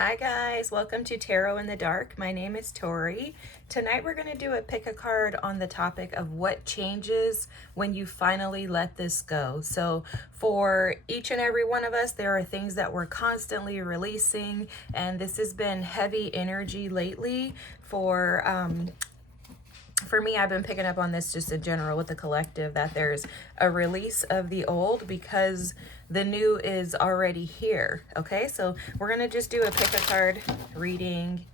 Hi guys, welcome to Tarot in the Dark. My name is Tori. Tonight we're going to do a pick a card on the topic of what changes when you finally let this go. So for each and every one of us, there are things that we're constantly releasing, and this has been heavy energy lately for me. I've been picking up on this just in general with the collective, that there's a release of the old because the new is already here. Okay, so we're going to just do a pick a card reading.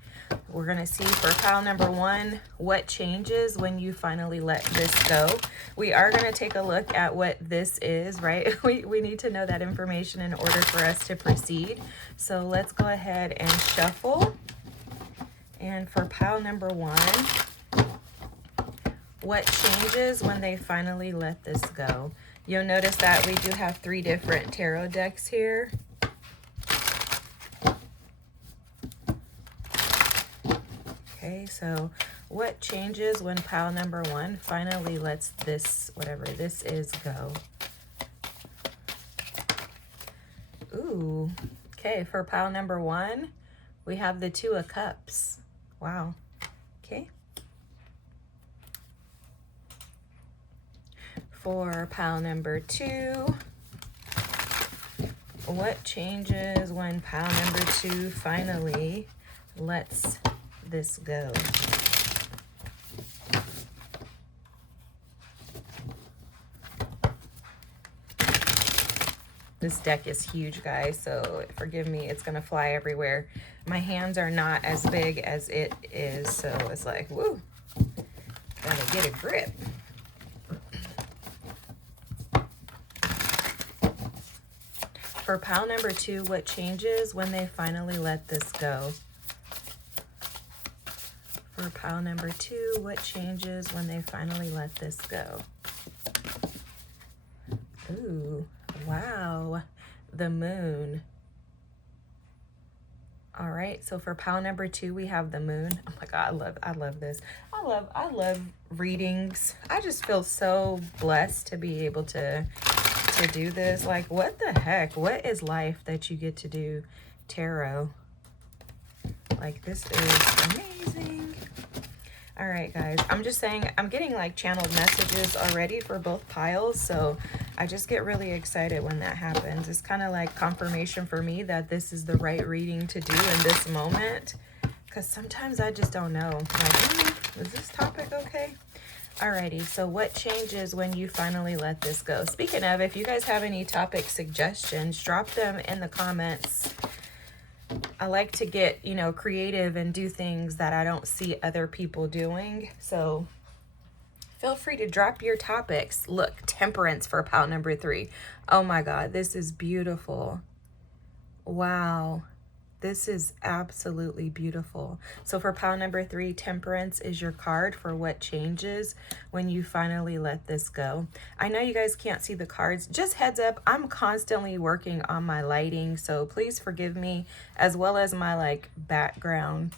We're going to see for pile number one, what changes when you finally let this go. We are going to take a look at what this is, right? We need to know that information in order for us to proceed. So let's go ahead and shuffle. And for pile number one, what changes when they finally let this go? You'll notice that we do have 3 different tarot decks here. Okay, so what changes when pile number one finally lets this, whatever this is, go? Ooh, okay, for pile number one, we have the 2 of Cups. Wow, okay. For pile number two, what changes when pile number two finally lets this go? This deck is huge, guys, so forgive me, it's gonna fly everywhere. My hands are not as big as it is, so it's like, woo, gotta get a grip. For pile number two, what changes when they finally let this go? For pile number two, what changes when they finally let this go? Ooh, wow, the moon. All right, so for pile number two, we have the moon. Oh my God, I love this. I love readings. I just feel so blessed to be able to do this. Like, what the heck? What is life that you get to do tarot? Like, this is amazing. All right, guys, I'm just saying, I'm getting like channeled messages already for both piles, so I just get really excited when that happens. It's kind of like confirmation for me that this is the right reading to do in this moment, because sometimes I just don't know. Like, is this topic okay? Alrighty, so what changes when you finally let this go? Speaking of, if you guys have any topic suggestions, drop them in the comments. I like to get, creative and do things that I don't see other people doing. So feel free to drop your topics. Look, temperance for pile number 3. Oh my God, this is beautiful. Wow. This is absolutely beautiful. So for pile number 3, temperance is your card for what changes when you finally let this go. I know you guys can't see the cards. Just heads up, I'm constantly working on my lighting, so please forgive me, as well as my background.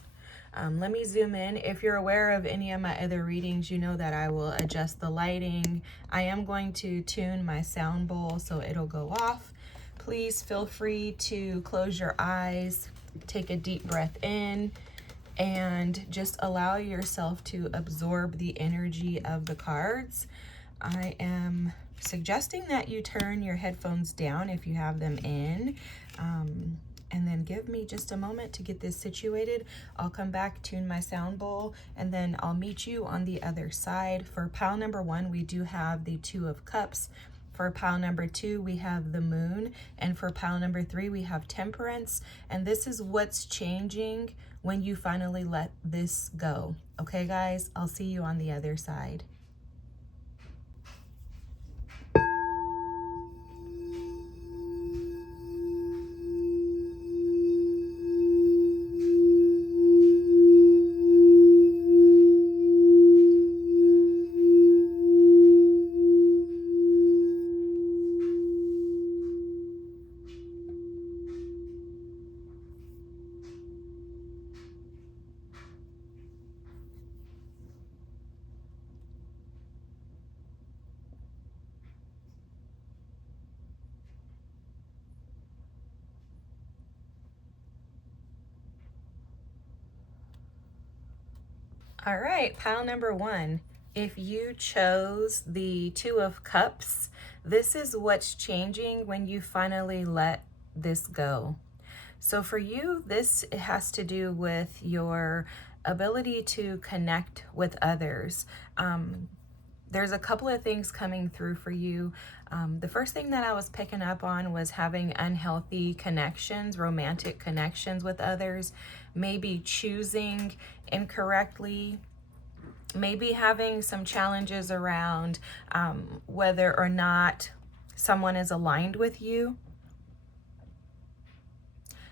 Let me zoom in. If you're aware of any of my other readings, you know that I will adjust the lighting. I am going to tune my sound bowl so it'll go off. Please feel free to close your eyes, take a deep breath in, and just allow yourself to absorb the energy of the cards. I am suggesting that you turn your headphones down if you have them in, and then give me just a moment to get this situated. I'll come back, tune my sound bowl, and then I'll meet you on the other side. For pile number 1, we do have the 2 of Cups. For pile number 2, we have the moon. And for pile number 3, we have temperance. And this is what's changing when you finally let this go. Okay, guys, I'll see you on the other side. All right, pile number 1. If you chose the Two of Cups, this is what's changing when you finally let this go. So for you, this has to do with your ability to connect with others. There's a couple of things coming through for you. The first thing that I was picking up on was having unhealthy connections, romantic connections with others, maybe choosing incorrectly, maybe having some challenges around whether or not someone is aligned with you.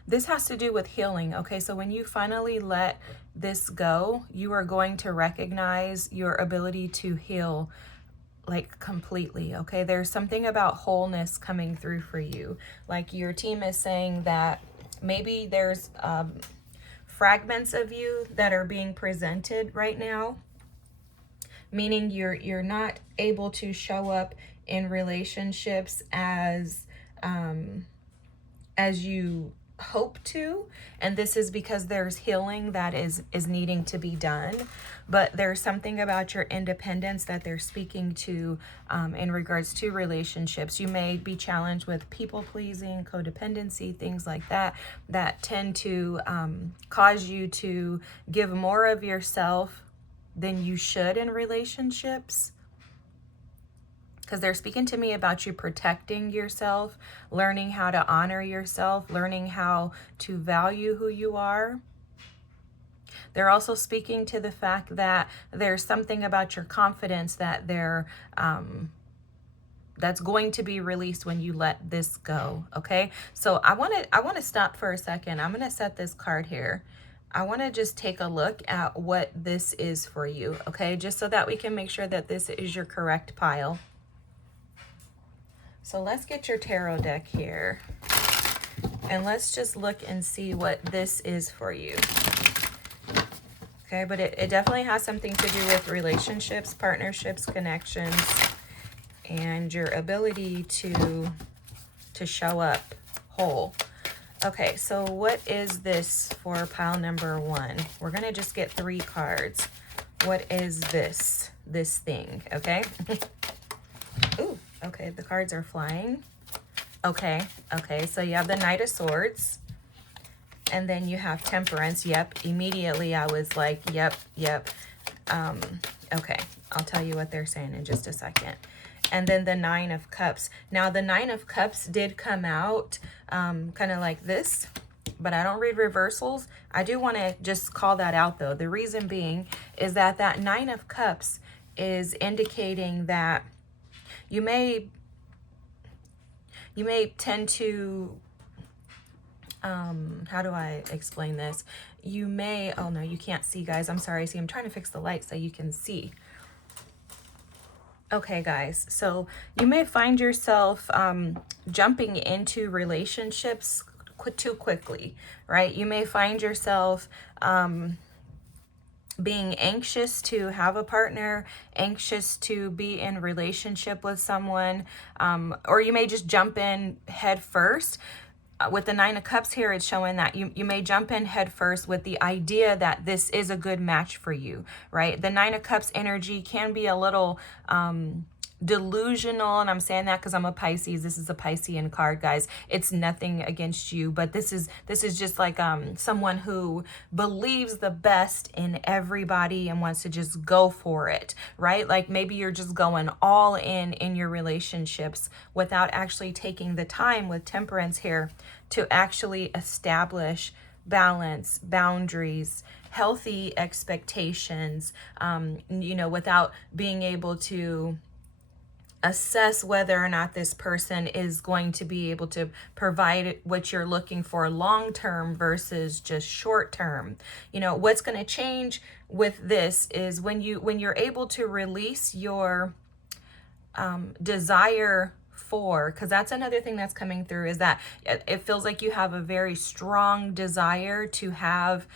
This has to do with healing, okay? So when you finally let this go, you are going to recognize your ability to heal like completely, okay? There's something about wholeness coming through for you. Like your team is saying that maybe there's fragments of you that are being presented right now, meaning you're not able to show up in relationships as you hope to, and this is because there's healing that is needing to be done. But there's something about your independence that they're speaking to in regards to relationships. You may be challenged with people pleasing, codependency, things like that, that tend to cause you to give more of yourself than you should in relationships. Because they're speaking to me about you protecting yourself, learning how to honor yourself, learning how to value who you are. They're also speaking to the fact that there's something about your confidence that that's going to be released when you let this go, okay? So I want to stop for a second. I'm going to set this card here. I want to just take a look at what this is for you, okay? Just so that we can make sure that this is your correct pile. So let's get your tarot deck here, and let's just look and see what this is for you. Okay, but it definitely has something to do with relationships, partnerships, connections, and your ability to show up whole. Okay, so what is this for pile number 1? We're going to just get 3 cards. What is this thing, okay? Ooh. Okay, the cards are flying. Okay, so you have the Knight of Swords. And then you have Temperance. Yep, immediately I was like, yep. Okay, I'll tell you what they're saying in just a second. And then the Nine of Cups. Now, the Nine of Cups did come out kind of like this, but I don't read reversals. I do want to just call that out, though. The reason being is that that Nine of Cups is indicating that you may tend to, how do I explain this? You may, oh no, you can't see, guys. I'm sorry. See, I'm trying to fix the light so you can see. Okay, guys. So you may find yourself jumping into relationships too quickly, right? You may find yourself being anxious to have a partner, anxious to be in relationship with someone, or you may just jump in head first. With the Nine of Cups here, it's showing that you may jump in head first with the idea that this is a good match for you, right? The Nine of Cups energy can be a little delusional, and I'm saying that because I'm a Pisces. This is a Piscean card, guys. It's nothing against you, but this is just like someone who believes the best in everybody and wants to just go for it, right? Like maybe you're just going all in your relationships without actually taking the time with Temperance here to actually establish balance, boundaries, healthy expectations, without being able to assess whether or not this person is going to be able to provide what you're looking for long-term versus just short-term. What's going to change with this is when you're able to release your desire for, because that's another thing that's coming through, is that it feels like you have a very strong desire to have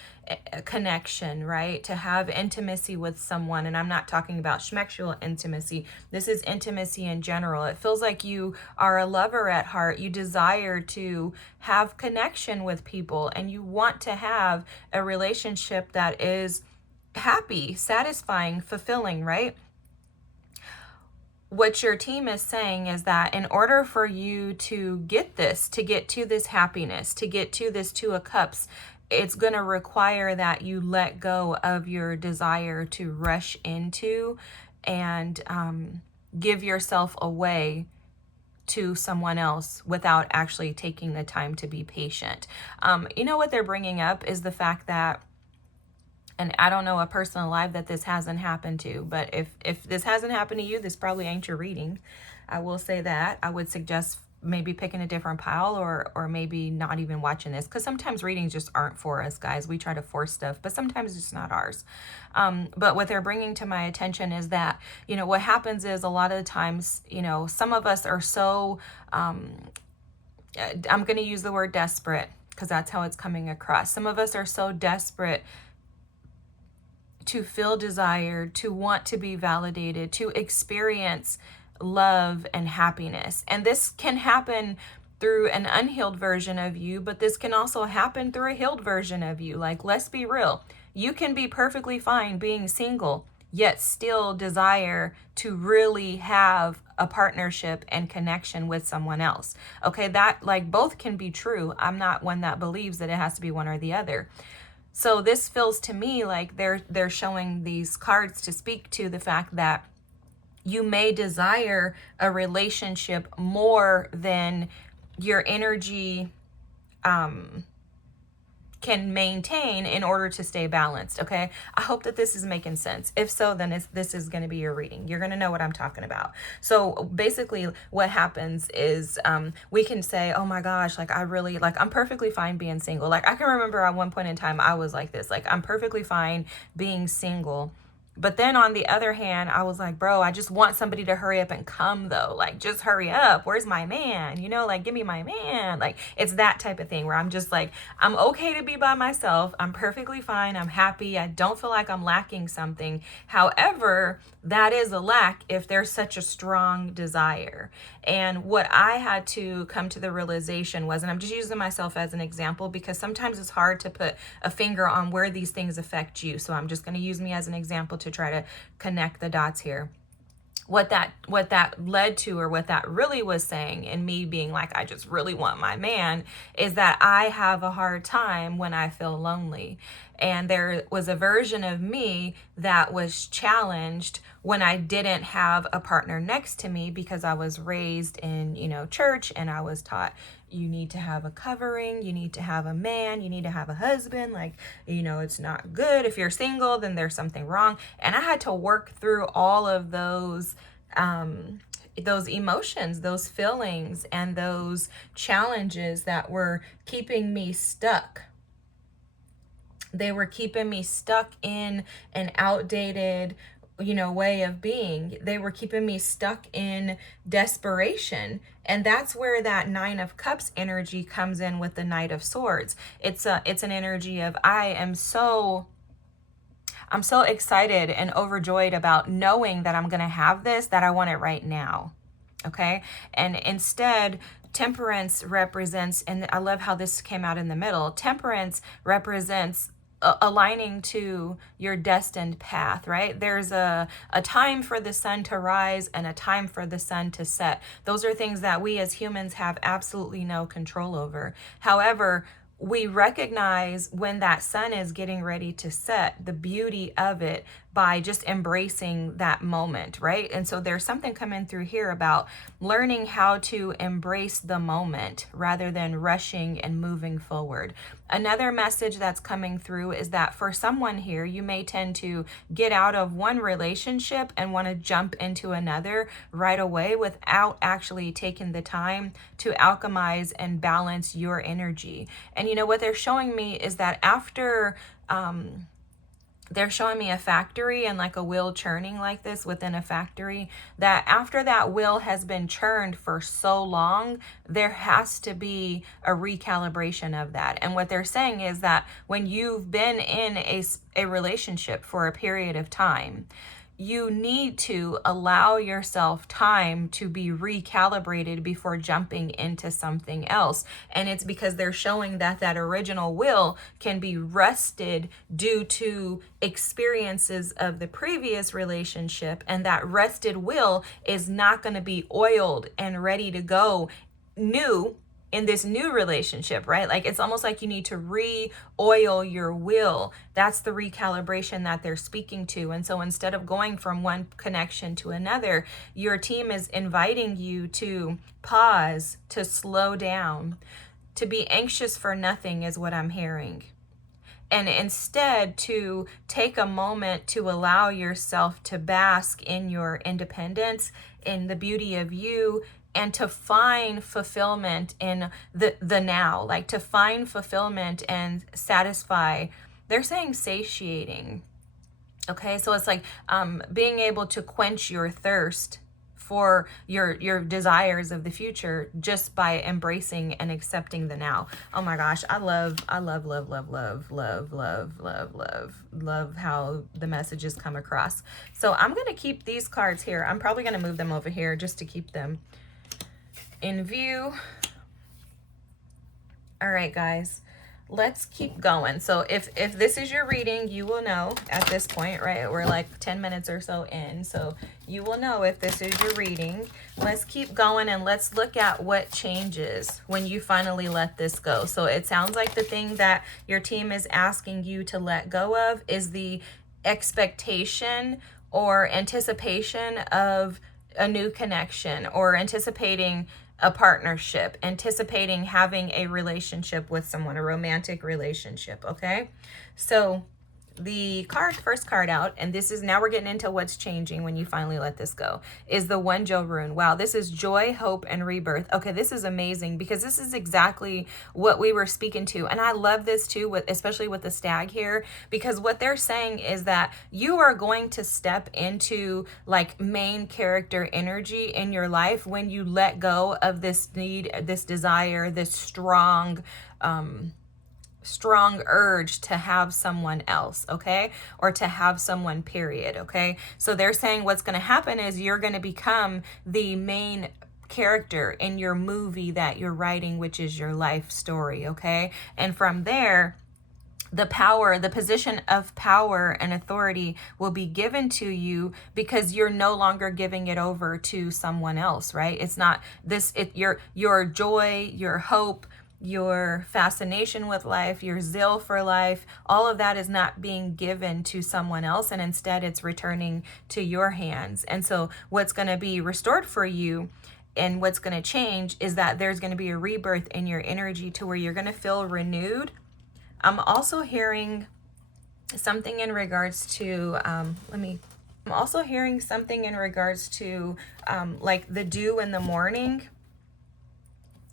a connection, right? To have intimacy with someone. And I'm not talking about schmexual intimacy. This is intimacy in general. It feels like you are a lover at heart. You desire to have connection with people, and you want to have a relationship that is happy, satisfying, fulfilling, right? What your team is saying is that in order for you to get this, to get to this happiness, to get to this Two of Cups, it's going to require that you let go of your desire to rush into and give yourself away to someone else without actually taking the time to be patient. You know what they're bringing up is the fact that, and I don't know a person alive that this hasn't happened to, but if this hasn't happened to you, this probably ain't your reading. I will say that. I would suggest maybe picking a different pile, or maybe not even watching this, because sometimes readings just aren't for us, guys. We try to force stuff, but sometimes it's not ours. But what they're bringing to my attention is that, you know, what happens is a lot of the times, you know, some of us are so, I'm going to use the word desperate because that's how it's coming across. Some of us are so desperate to feel desired, to want to be validated, to experience love and happiness. And this can happen through an unhealed version of you, but this can also happen through a healed version of you. Like, let's be real. You can be perfectly fine being single, yet still desire to really have a partnership and connection with someone else. Okay, that, like, both can be true. I'm not one that believes that it has to be one or the other. So this feels to me like they're showing these cards to speak to the fact that you may desire a relationship more than your energy can maintain in order to stay balanced. Okay, I hope that this is making sense. If so, then this is going to be your reading. You're going to know what I'm talking about. So basically what happens is we can say, oh my gosh, like I really, like I'm perfectly fine being single. Like I can remember at one point in time I was like this, like I'm perfectly fine being single. But then on the other hand, I was like, bro, I just want somebody to hurry up and come though. Like, just hurry up. Where's my man? You know, like, give me my man. Like, it's that type of thing where I'm just like, I'm okay to be by myself. I'm perfectly fine. I'm happy. I don't feel like I'm lacking something. However, that is a lack if there's such a strong desire. And what I had to come to the realization was, and I'm just using myself as an example because sometimes it's hard to put a finger on where these things affect you. So I'm just going to use me as an example to try to connect the dots here. What that led to, or what that really was saying, and me being like, I just really want my man, is that I have a hard time when I feel lonely. And there was a version of me that was challenged when I didn't have a partner next to me, because I was raised in, you know, church, and I was taught you need to have a covering, you need to have a man, you need to have a husband. Like, you know, it's not good if you're single, then there's something wrong. And I had to work through all of those emotions, those feelings, and those challenges that were keeping me stuck. They were keeping me stuck in an outdated, you know, way of being. They were keeping me stuck in desperation. And that's where that Nine of Cups energy comes in with the Knight of Swords. It's an energy of, I'm so excited and overjoyed about knowing that I'm going to have this, that I want it right now. Okay? And instead, Temperance represents, and I love how this came out in the middle, Temperance represents aligning to your destined path, right? There's a time for the sun to rise and a time for the sun to set. Those are things that we as humans have absolutely no control over. However, we recognize when that sun is getting ready to set, the beauty of it, by just embracing that moment, right? And so there's something coming through here about learning how to embrace the moment rather than rushing and moving forward. Another message that's coming through is that for someone here, you may tend to get out of one relationship and want to jump into another right away without actually taking the time to alchemize and balance your energy. And you know what they're showing me is that after they're showing me a factory and like a wheel churning like this within a factory, that after that wheel has been churned for so long, there has to be a recalibration of that. And what they're saying is that when you've been in a relationship for a period of time, you need to allow yourself time to be recalibrated before jumping into something else. And it's because they're showing that that original will can be rusted due to experiences of the previous relationship, and that rusted will is not going to be oiled and ready to go new in this new relationship, right? Like it's almost like you need to re-oil your will. That's the recalibration that they're speaking to. And so instead of going from one connection to another, your team is inviting you to pause, to slow down, to be anxious for nothing is what I'm hearing. And instead to take a moment to allow yourself to bask in your independence, in the beauty of you, and to find fulfillment in the now, like to find fulfillment and satisfy. They're saying satiating. Okay, so it's like being able to quench your thirst for your desires of the future just by embracing and accepting the now. Oh my gosh, I love how the messages come across. So I'm gonna keep these cards here. I'm probably gonna move them over here just to keep them in view. All right, guys, let's keep going. So if this is your reading, you will know at this point, right? We're like 10 minutes or so in, so you will know if this is your reading. Let's keep going and let's look at what changes when you finally let this go. So it sounds like the thing that your team is asking you to let go of is the expectation or anticipation of a new connection, or anticipating a partnership, anticipating having a relationship with someone, a romantic relationship, okay? So the first card out, and this is, now we're getting into what's changing when you finally let this go, is the Wonjo rune. Wow, this is joy, hope, and rebirth. Okay, this is amazing because this is exactly what we were speaking to. And I love this too, especially with the stag here, because what they're saying is that you are going to step into like main character energy in your life when you let go of this need, this desire, this strong urge to have someone else, okay? Or to have someone, period, okay? So they're saying what's going to happen is you're going to become the main character in your movie that you're writing, which is your life story, okay? And from there, the power, the position of power and authority will be given to you because you're no longer giving it over to someone else, right? It's not this, your joy, your hope, your fascination with life, your zeal for life, all of that is not being given to someone else, and instead it's returning to your hands. And so what's going to be restored for you and what's going to change is that there's going to be a rebirth in your energy to where you're going to feel renewed. I'm also hearing something in regards to, I'm also hearing something in regards to like the dew in the morning.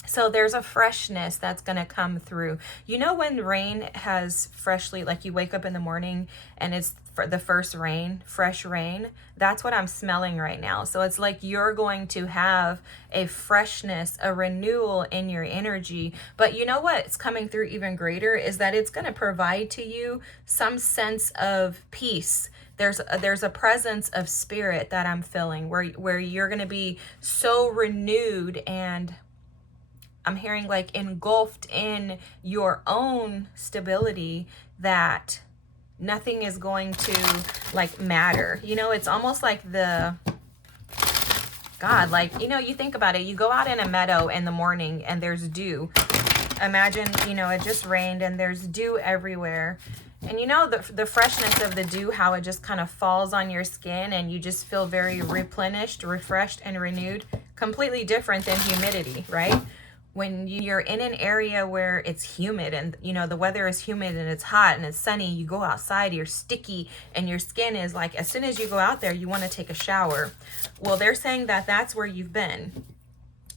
So there's a freshness that's going to come through. You know when rain has freshly, like you wake up in the morning and it's for the first rain, fresh rain, that's what I'm smelling right now. So it's like you're going to have a freshness, a renewal in your energy. But you know what's coming through even greater is that it's going to provide to you some sense of peace. There's a presence of spirit that I'm feeling where you're going to be so renewed, and I'm hearing like engulfed in your own stability that nothing is going to like matter. You know, it's almost like God, like, you know, you think about it, you go out in a meadow in the morning and there's dew. Imagine, you know, it just rained and there's dew everywhere. And you know, the freshness of the dew, how it just kind of falls on your skin and you just feel very replenished, refreshed, and renewed. Completely different than humidity, right? When you're in an area where it's humid and, you know, the weather is humid and it's hot and it's sunny, you go outside, you're sticky, and your skin is like, as soon as you go out there, you want to take a shower. Well, they're saying that that's where you've been.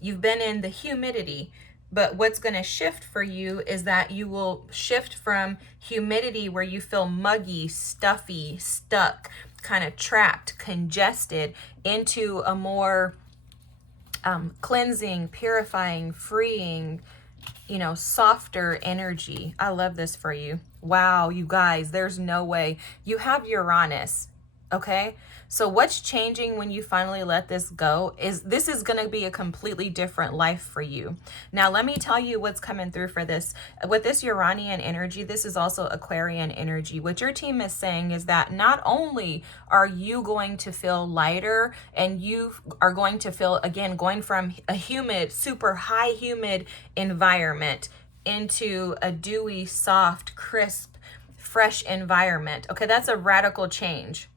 You've been in the humidity. But what's going to shift for you is that you will shift from humidity where you feel muggy, stuffy, stuck, kind of trapped, congested, into a more cleansing, purifying, freeing, you know, softer energy. I love this for you. Wow, you guys, there's no way. You have Uranus Okay, so what's changing when you finally let this go is this is going to be a completely different life for you. Now, let me tell you what's coming through for this. With this Uranian energy, this is also Aquarian energy. What your team is saying is that not only are you going to feel lighter and you are going to feel, again, going from a humid, super high humid environment into a dewy, soft, crisp, fresh environment. Okay, that's a radical change.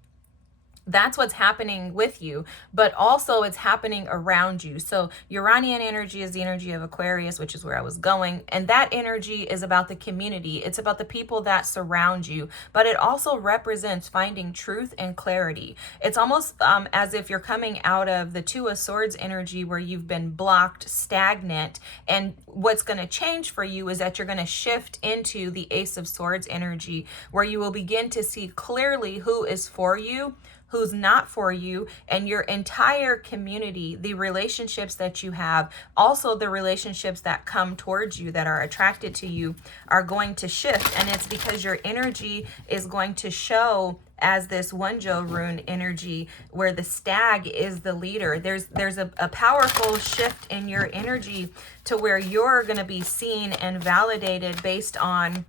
That's what's happening with you, but also it's happening around you. So Uranian energy is the energy of Aquarius, which is where I was going. And that energy is about the community. It's about the people that surround you, but it also represents finding truth and clarity. It's almost as if you're coming out of the Two of Swords energy where you've been blocked, stagnant. And what's going to change for you is that you're going to shift into the Ace of Swords energy where you will begin to see clearly who is for you, who's not for you, and your entire community, the relationships that you have, also the relationships that come towards you, that are attracted to you, are going to shift. And it's because your energy is going to show as this Wonjo rune energy where the stag is the leader. There's a powerful shift in your energy to where you're going to be seen and validated based on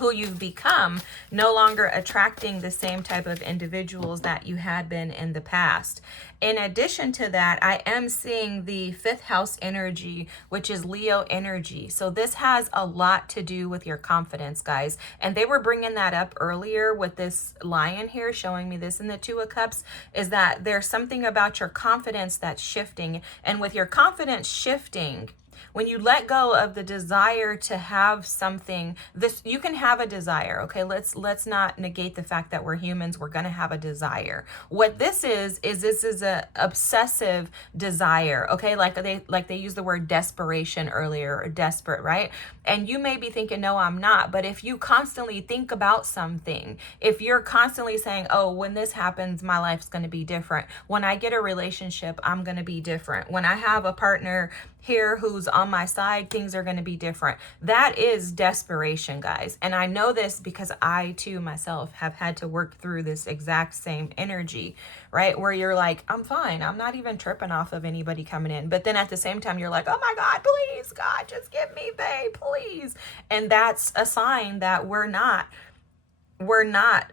who you've become, no longer attracting the same type of individuals that you had been in the past. In addition to that, I am seeing the 5th house energy, which is Leo energy. So this has a lot to do with your confidence, guys. And they were bringing that up earlier with this lion here, showing me this in the 2 of Cups, is that there's something about your confidence that's shifting. And with your confidence shifting, when you let go of the desire to have something, this, you can have a desire, okay? Let's not negate the fact that we're humans. We're going to have a desire. What this is this is a obsessive desire, okay? Like they use the word desperation earlier, or desperate, right? And you may be thinking, no, I'm not. But if you constantly think about something, if you're constantly saying, oh, when this happens, my life's going to be different. When I get a relationship, I'm going to be different. When I have a partner here who's on my side, things are going to be different. That is desperation, guys. And I know this because I too myself have had to work through this exact same energy, right? Where you're like, I'm fine. I'm not even tripping off of anybody coming in. But then at the same time, you're like, oh my God, please, God, just give me, babe, please. And that's a sign that we're not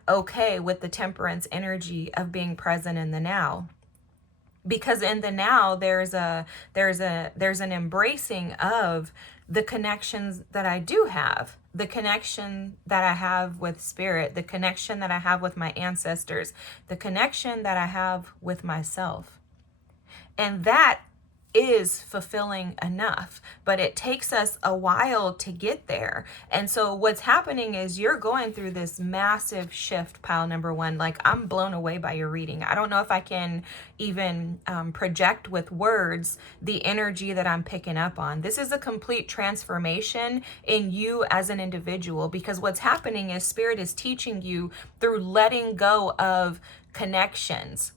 okay with the temperance energy of being present in the now. Because in the now, there's an embracing of the connections that I do have, the connection that I have with spirit, the connection that I have with my ancestors, the connection that I have with myself. And that is fulfilling enough, but it takes us a while to get there. And so what's happening is you're going through this massive shift, pile number 1. Like, I'm blown away by your reading. I don't know if I can even project with words the energy that I'm picking up on. This is a complete transformation in you as an individual, because what's happening is spirit is teaching you through letting go of connections.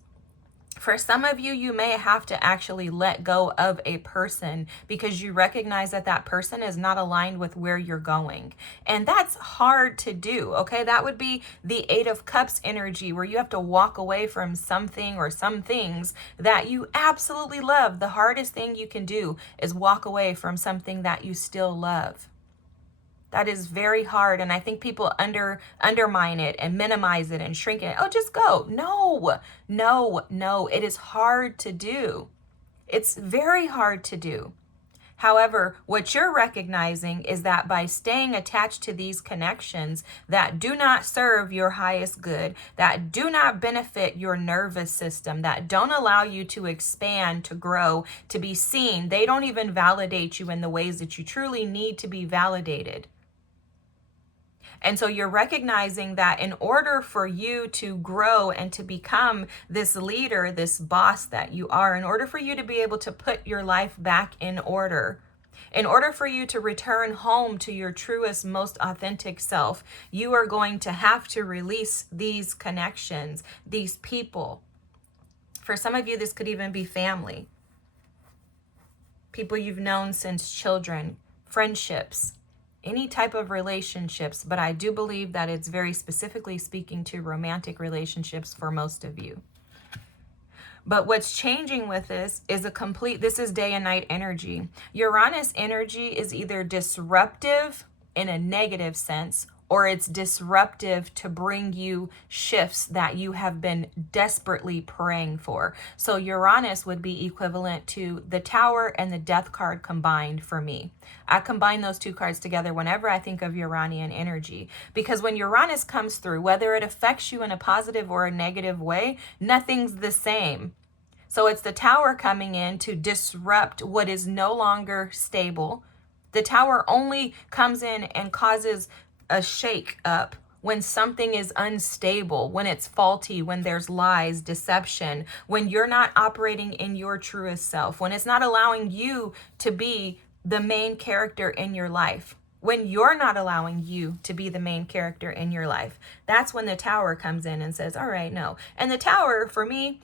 For some of you, you may have to actually let go of a person because you recognize that that person is not aligned with where you're going. And that's hard to do, okay? That would be the 8 of Cups energy, where you have to walk away from something or some things that you absolutely love. The hardest thing you can do is walk away from something that you still love. That is very hard. And I think people undermine it and minimize it and shrink it. Oh, just go. No. It is hard to do. It's very hard to do. However, what you're recognizing is that by staying attached to these connections that do not serve your highest good, that do not benefit your nervous system, that don't allow you to expand, to grow, to be seen, they don't even validate you in the ways that you truly need to be validated. And so you're recognizing that in order for you to grow and to become this leader, this boss that you are, in order for you to be able to put your life back in order for you to return home to your truest, most authentic self, you are going to have to release these connections, these people. For some of you, this could even be family, people you've known since children, friendships. any type of relationships, but I do believe that it's very specifically speaking to romantic relationships for most of you. But what's changing with this is this is day and night energy. Uranus energy is either disruptive in a negative sense, or it's disruptive to bring you shifts that you have been desperately praying for. So Uranus would be equivalent to the Tower and the Death card combined for me. I combine those two cards together whenever I think of Uranian energy, because when Uranus comes through, whether it affects you in a positive or a negative way, nothing's the same. So it's the Tower coming in to disrupt what is no longer stable. The Tower only comes in and causes a shake up when something is unstable, when it's faulty, when there's lies, deception, when you're not operating in your truest self, when it's not allowing you to be the main character in your life, when you're not allowing you to be the main character in your life. That's when the Tower comes in and says, all right, no. And the Tower, for me,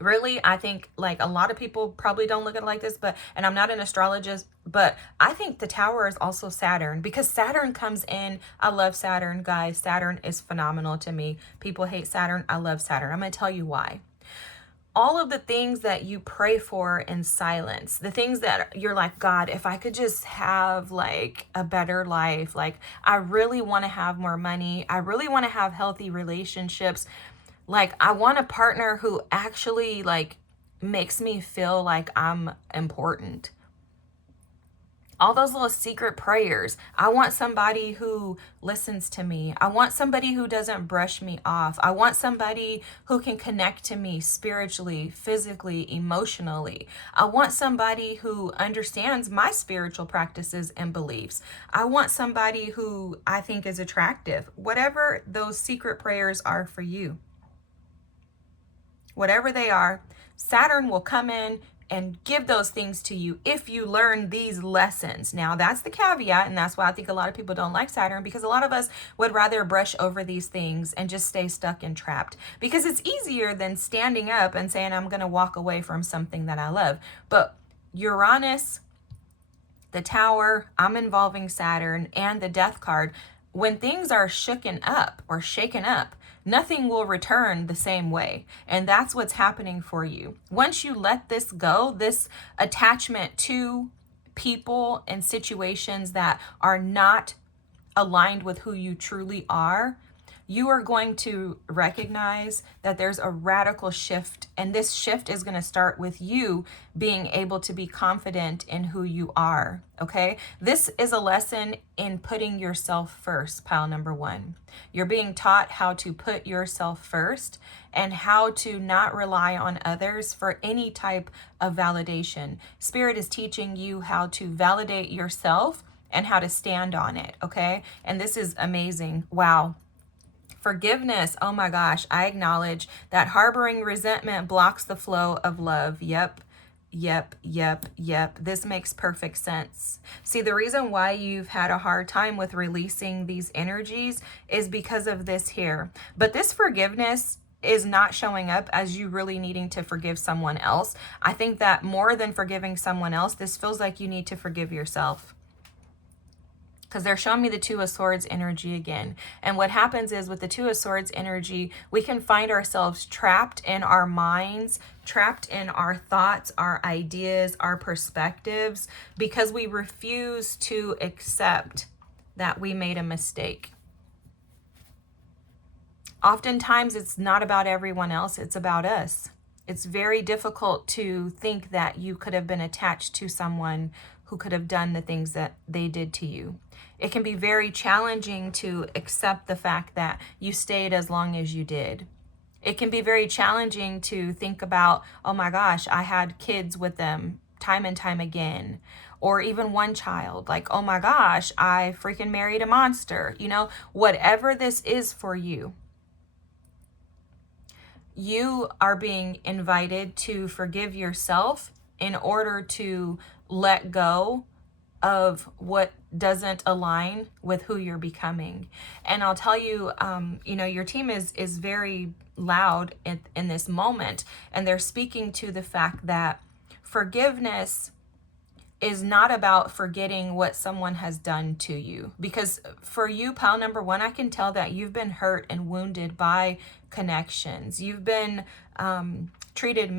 really, I think, like, a lot of people probably don't look at it like this, and I'm not an astrologist, but I think the Tower is also Saturn, because Saturn comes in. I love Saturn, guys. Saturn is phenomenal to me. People hate Saturn. I love Saturn. I'm going to tell you why. All of the things that you pray for in silence, the things that you're like, God, if I could just have like a better life, like I really want to have more money. I really want to have healthy relationships. Like, I want a partner who actually, like, makes me feel like I'm important. All those little secret prayers. I want somebody who listens to me. I want somebody who doesn't brush me off. I want somebody who can connect to me spiritually, physically, emotionally. I want somebody who understands my spiritual practices and beliefs. I want somebody who I think is attractive. Whatever those secret prayers are for you. Whatever they are, Saturn will come in and give those things to you if you learn these lessons. Now, that's the caveat, and that's why I think a lot of people don't like Saturn, because a lot of us would rather brush over these things and just stay stuck and trapped, because it's easier than standing up and saying, I'm going to walk away from something that I love. But Uranus, the Tower, I'm involving Saturn, and the Death card, when things are shaken up, nothing will return the same way. And that's what's happening for you. Once you let this go, this attachment to people and situations that are not aligned with who you truly are, you are going to recognize that there's a radical shift. And this shift is going to start with you being able to be confident in who you are. Okay. This is a lesson in putting yourself first, pile number one. You're being taught how to put yourself first and how to not rely on others for any type of validation. Spirit is teaching you how to validate yourself and how to stand on it. Okay. And this is amazing. Wow. Forgiveness. Oh my gosh. I acknowledge that harboring resentment blocks the flow of love. Yep. This makes perfect sense. See, the reason why you've had a hard time with releasing these energies is because of this here. But this forgiveness is not showing up as you really needing to forgive someone else. I think that more than forgiving someone else, this feels like you need to forgive yourself. Because they're showing me the Two of Swords energy again. And what happens is with the Two of Swords energy, we can find ourselves trapped in our minds, trapped in our thoughts, our ideas, our perspectives, because we refuse to accept that we made a mistake. Oftentimes, it's not about everyone else, it's about us. It's very difficult to think that you could have been attached to someone who could have done the things that they did to you. It can be very challenging to accept the fact that you stayed as long as you did. It can be very challenging to think about, oh my gosh, I had kids with them time and time again. Or even one child, like, oh my gosh, I freaking married a monster. You know, whatever this is for you, you are being invited to forgive yourself in order to let go of what doesn't align with who you're becoming. And I'll tell you, your team is very loud in this moment, and they're speaking to the fact that forgiveness is not about forgetting what someone has done to you. Because for you, pile number one, I can tell that you've been hurt and wounded by connections. You've been treated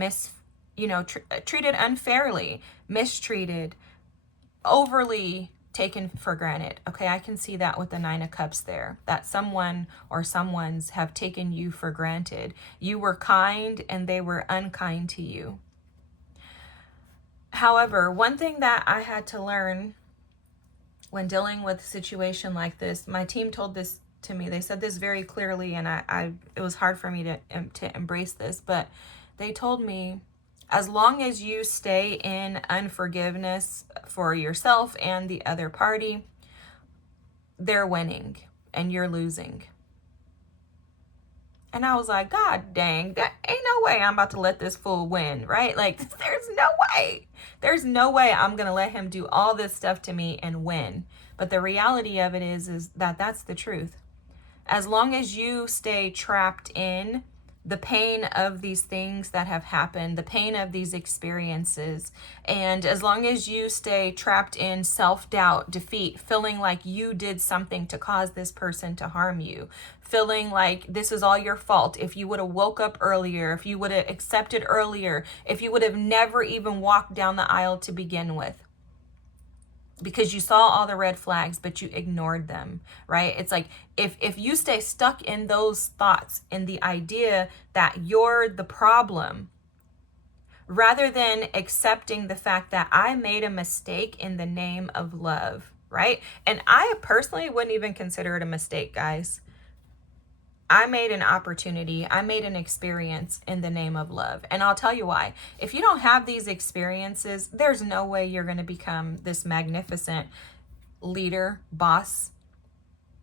treated unfairly, mistreated, overly taken for granted. Okay, I can see that with the Nine of Cups there, that someone or someone's have taken you for granted. You were kind and they were unkind to you. However, one thing that I had to learn when dealing with a situation like this, my team told this to me. They said this very clearly, and it was hard for me to embrace this, but they told me, as long as you stay in unforgiveness for yourself and the other party, they're winning and you're losing. And I was like, God dang, that ain't no way I'm about to let this fool win, right? Like, there's no way. There's no way I'm going to let him do all this stuff to me and win. But the reality of it is that that's the truth. As long as you stay trapped in the pain of these things that have happened, the pain of these experiences, and as long as you stay trapped in self-doubt, defeat, feeling like you did something to cause this person to harm you, feeling like this is all your fault, if you would have woke up earlier, if you would have accepted earlier, if you would have never even walked down the aisle to begin with, because you saw all the red flags, but you ignored them, right? It's like, if you stay stuck in those thoughts, in the idea that you're the problem, rather than accepting the fact that I made a mistake in the name of love, right? And I personally wouldn't even consider it a mistake, guys. I made an opportunity, I made an experience in the name of love. And I'll tell you why. If you don't have these experiences, there's no way you're going to become this magnificent leader, boss.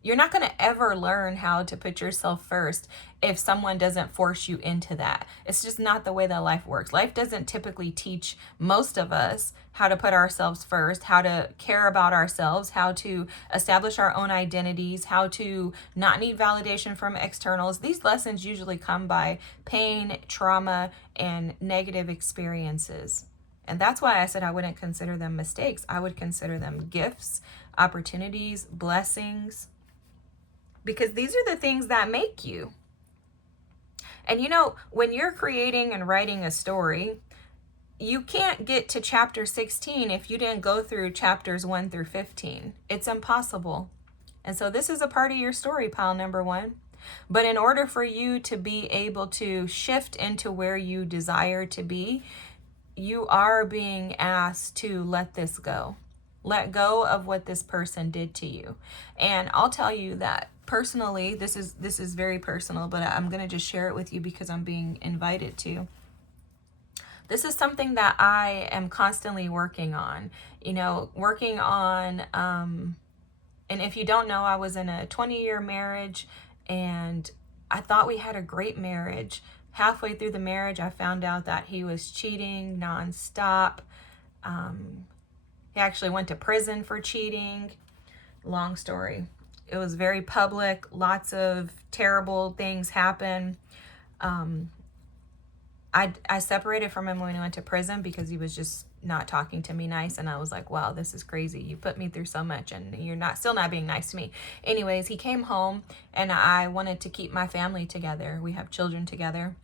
You're not going to ever learn how to put yourself first if someone doesn't force you into that. It's just not the way that life works. Life doesn't typically teach most of us how to put ourselves first, how to care about ourselves, how to establish our own identities, how to not need validation from externals. These lessons usually come by pain, trauma, and negative experiences. And that's why I said I wouldn't consider them mistakes. I would consider them gifts, opportunities, blessings, because these are the things that make you. And you know, when you're creating and writing a story, you can't get to chapter 16 if you didn't go through chapters 1 through 15. It's impossible. And so this is a part of your story, pile number one. But in order for you to be able to shift into where you desire to be, you are being asked to let this go. Let go of what this person did to you. And I'll tell you that personally, this is very personal, but I'm going to just share it with you because I'm being invited to. This is something that I am constantly working on, and if you don't know, I was in a 20-year marriage and I thought we had a great marriage. Halfway through the marriage, I found out that he was cheating nonstop. He actually went to prison for cheating. Long story. It was very public. Lots of terrible things happened. I separated from him when he went to prison because he was just not talking to me nice. And I was like, wow, this is crazy. You put me through so much and you're still not being nice to me. Anyways, he came home and I wanted to keep my family together. We have children together.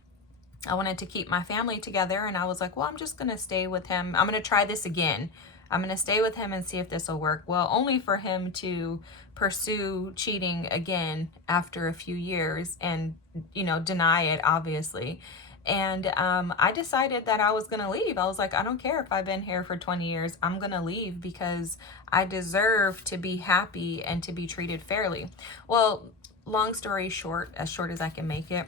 I wanted to keep my family together and I was like, well, I'm just going to stay with him. I'm going to try this again. I'm going to stay with him and see if this will work. Well, only for him to pursue cheating again after a few years and, deny it, obviously. And I decided that I was going to leave. I was like, I don't care if I've been here for 20 years. I'm going to leave because I deserve to be happy and to be treated fairly. Well, long story short as I can make it,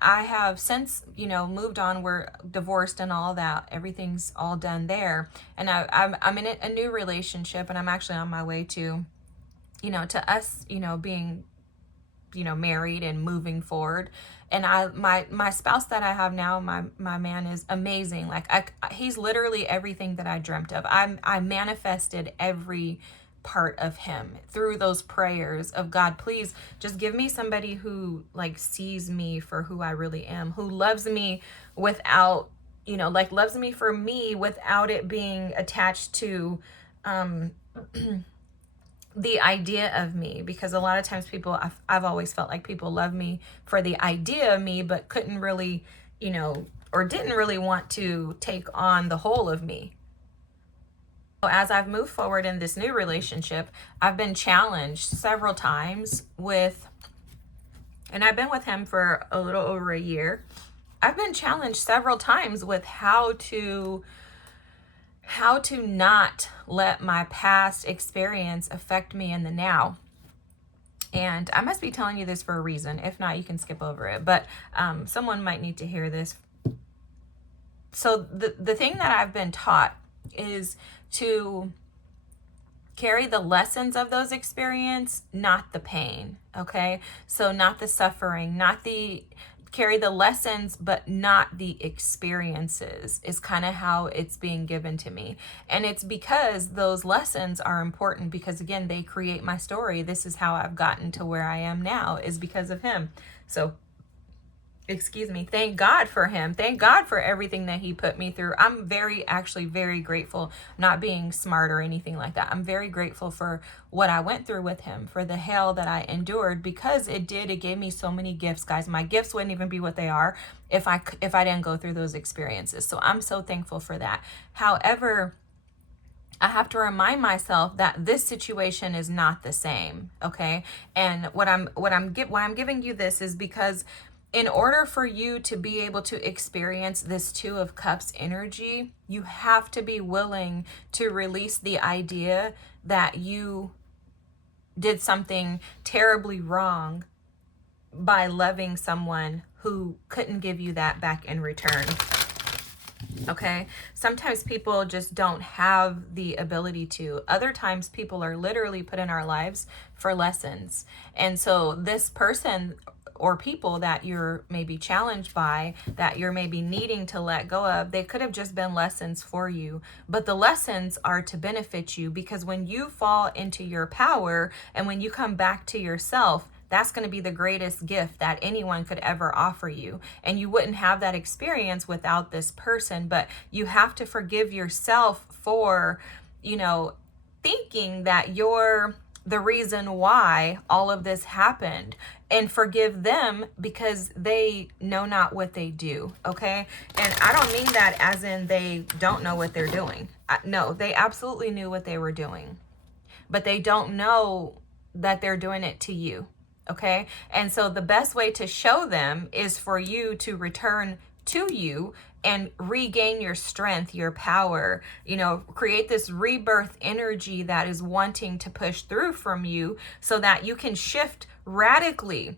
I have since, moved on. We're divorced and all that. Everything's all done there. And I'm in a new relationship and I'm actually on my way to, to us, being, married and moving forward. And my spouse that I have now, my man is amazing. Like he's literally everything that I dreamt of. I manifested every part of him through those prayers of God, please just give me somebody who sees me for who I really am, who loves me without you know, like loves me for me without it being attached to the idea of me. Because a lot of times people, I've always felt like people love me for the idea of me, but couldn't really, you know, or didn't really want to take on the whole of me. As I've moved forward in this new relationship, I've been challenged several times with, and I've been with him for a little over a year. I've been challenged several times with how to not let my past experience affect me in the now. And I must be telling you this for a reason. If not, you can skip over it. But someone might need to hear this. So the thing that I've been taught is to carry the lessons of those experiences, not the pain, okay? So not the suffering, carry the lessons, but not the experiences is kind of how it's being given to me. And it's because those lessons are important because, again, they create my story. This is how I've gotten to where I am now, is because of him. So excuse me, thank God for him. Thank God for everything that he put me through. I'm actually very grateful, not being smart or anything like that. I'm very grateful for what I went through with him, for the hell that I endured, because it gave me so many gifts, guys. My gifts wouldn't even be what they are if I didn't go through those experiences. So I'm so thankful for that. However, I have to remind myself that this situation is not the same, okay? And why I'm giving you this is because in order for you to be able to experience this Two of Cups energy, you have to be willing to release the idea that you did something terribly wrong by loving someone who couldn't give you that back in return. Okay, sometimes people just don't have the ability to. Other times people are literally put in our lives for lessons. And so this person or people that you're maybe challenged by, that you're maybe needing to let go of, they could have just been lessons for you. But the lessons are to benefit you, because when you fall into your power and when you come back to yourself, that's going to be the greatest gift that anyone could ever offer you. And you wouldn't have that experience without this person. But you have to forgive yourself for, you know, thinking that you're the reason why all of this happened, and forgive them because they know not what they do. Okay. And I don't mean that as in they don't know what they're doing. No, they absolutely knew what they were doing, but they don't know that they're doing it to you. Okay. And so the best way to show them is for you to return to you and regain your strength, your power, you know, create this rebirth energy that is wanting to push through from you so that you can shift radically.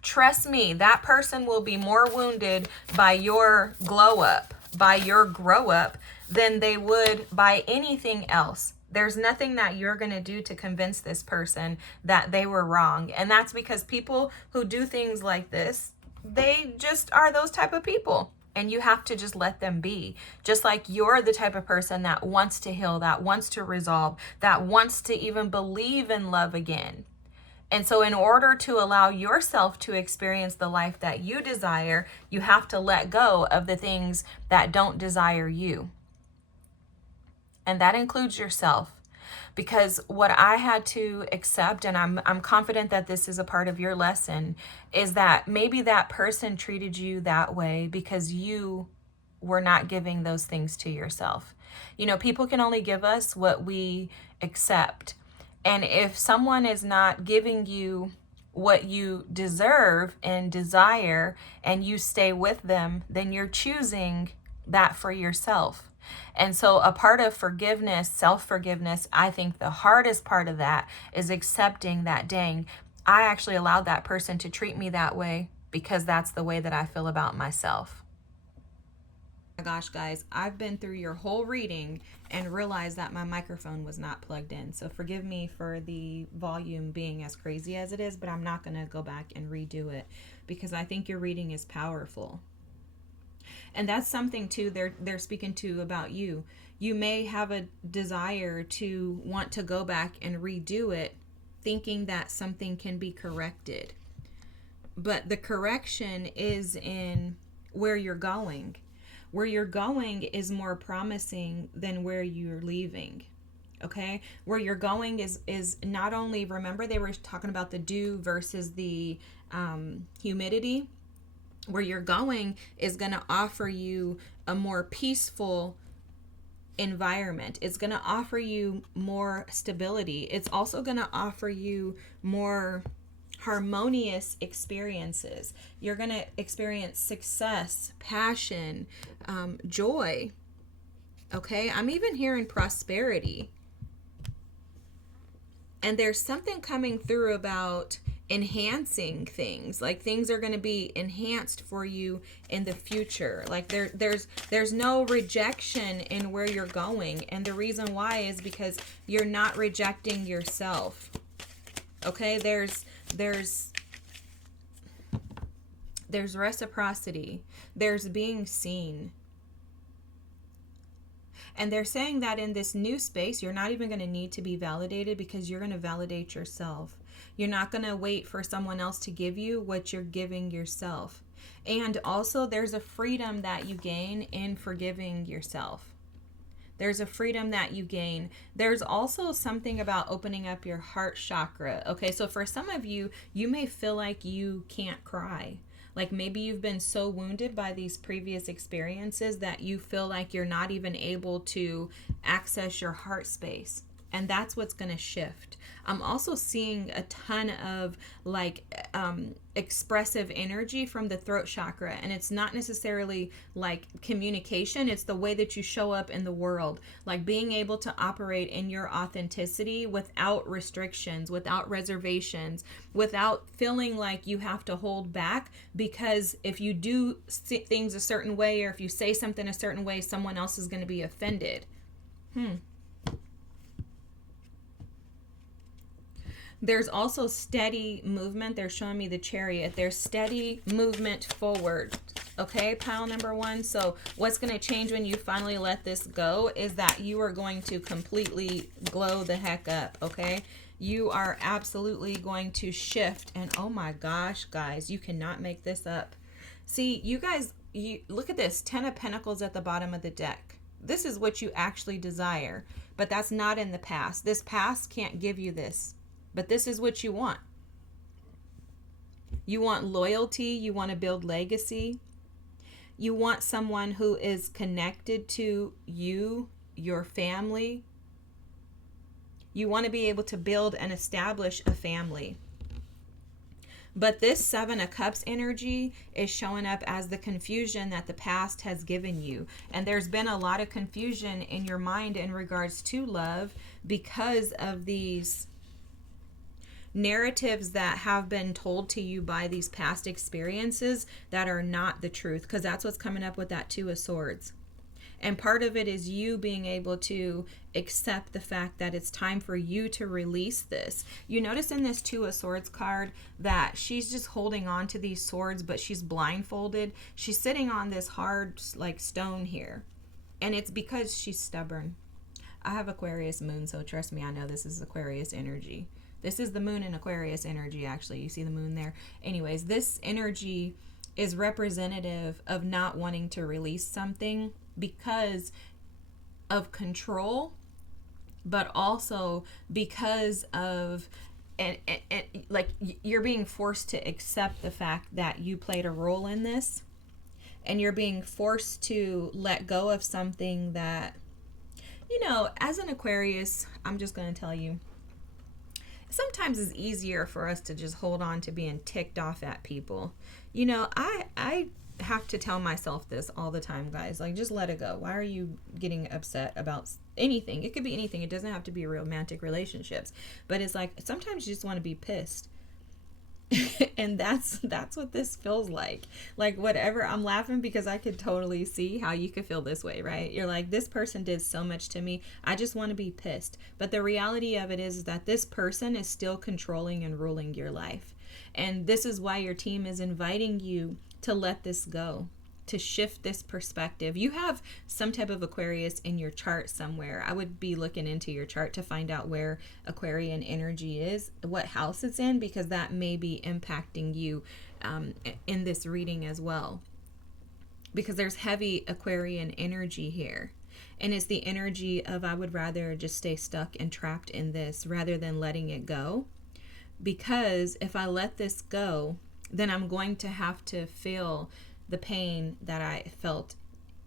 Trust me, that person will be more wounded by your glow up, by your grow up, than they would by anything else. There's nothing that you're going to do to convince this person that they were wrong. And that's because people who do things like this, they just are those type of people. And you have to just let them be. Just like you're the type of person that wants to heal, that wants to resolve, that wants to even believe in love again. And so in order to allow yourself to experience the life that you desire, you have to let go of the things that don't desire you. And that includes yourself. Because what I had to accept, and I'm confident that this is a part of your lesson, is that maybe that person treated you that way because you were not giving those things to yourself. You know, people can only give us what we accept. And if someone is not giving you what you deserve and desire, and you stay with them, then you're choosing that for yourself. And so a part of forgiveness, self-forgiveness, I think the hardest part of that is accepting that, dang, I actually allowed that person to treat me that way because that's the way that I feel about myself. Oh my gosh, guys, I've been through your whole reading and realized that my microphone was not plugged in. So forgive me for the volume being as crazy as it is, but I'm not going to go back and redo it because I think your reading is powerful. And that's something too they're speaking to about you. You may have a desire to want to go back and redo it, thinking that something can be corrected. But the correction is in where you're going. Where you're going is more promising than where you're leaving. Okay, where you're going is not only, remember they were talking about the dew versus the humidity. Where you're going is going to offer you a more peaceful environment. It's going to offer you more stability. It's also going to offer you more harmonious experiences. You're going to experience success, passion, joy. Okay, I'm even hearing prosperity. And there's something coming through about enhancing things. Like things are going to be enhanced for you in the future. Like there's no rejection in where you're going. And the reason why is because you're not rejecting yourself. Okay, there's reciprocity. There's being seen. And they're saying that in this new space, you're not even going to need to be validated because you're going to validate yourself. You're not going to wait for someone else to give you what you're giving yourself. And also, there's a freedom that you gain in forgiving yourself. There's a freedom that you gain. There's also something about opening up your heart chakra. Okay, so for some of you, you may feel like you can't cry. Like maybe you've been so wounded by these previous experiences that you feel like you're not even able to access your heart space. And that's what's going to shift. I'm also seeing a ton of like expressive energy from the throat chakra. And it's not necessarily like communication. It's the way that you show up in the world. Like being able to operate in your authenticity without restrictions, without reservations, without feeling like you have to hold back. Because if you do things a certain way, or if you say something a certain way, someone else is going to be offended. There's also steady movement. They're showing me the Chariot. There's steady movement forward. Okay, pile number one. So what's going to change when you finally let this go is that you are going to completely glow the heck up. Okay, you are absolutely going to shift. And oh my gosh, guys, you cannot make this up. See, you guys, you look at this 10 of Pentacles at the bottom of the deck. This is what you actually desire, but that's not in the past. This past can't give you this. But this is what you want. You want loyalty. You want to build legacy. You want someone who is connected to you, your family. You want to be able to build and establish a family. But this 7 of Cups energy is showing up as the confusion that the past has given you. And there's been a lot of confusion in your mind in regards to love because of these narratives that have been told to you by these past experiences that are not the truth, because that's what's coming up with that 2 of Swords. And part of it is you being able to accept the fact that it's time for you to release this. You notice in this 2 of Swords card that she's just holding on to these swords, but she's blindfolded. She's sitting on this hard like stone here, and it's because she's stubborn. I have Aquarius moon, so trust me, I know this is Aquarius energy. This is the moon in Aquarius energy, actually. You see the moon there? Anyways, this energy is representative of not wanting to release something because of control, but also because of, and like you're being forced to accept the fact that you played a role in this, and you're being forced to let go of something that, you know, as an Aquarius, I'm just going to tell you, sometimes it's easier for us to just hold on to being ticked off at people. You know, I have to tell myself this all the time, guys. Like, just let it go. Why are you getting upset about anything? It could be anything. It doesn't have to be romantic relationships. But it's like, sometimes you just want to be pissed. And that's what this feels like. Like, whatever. I'm laughing because I could totally see how you could feel this way, right? You're like, this person did so much to me. I just want to be pissed. But the reality of it is that this person is still controlling and ruling your life. And this is why your team is inviting you to let this go, to shift this perspective. You have some type of Aquarius in your chart somewhere. I would be looking into your chart to find out where Aquarian energy is, what house it's in, because that may be impacting you in this reading as well. because there's heavy Aquarian energy here. And it's the energy of, I would rather just stay stuck and trapped in this rather than letting it go. Because if I let this go, then I'm going to have to feel the pain that I felt,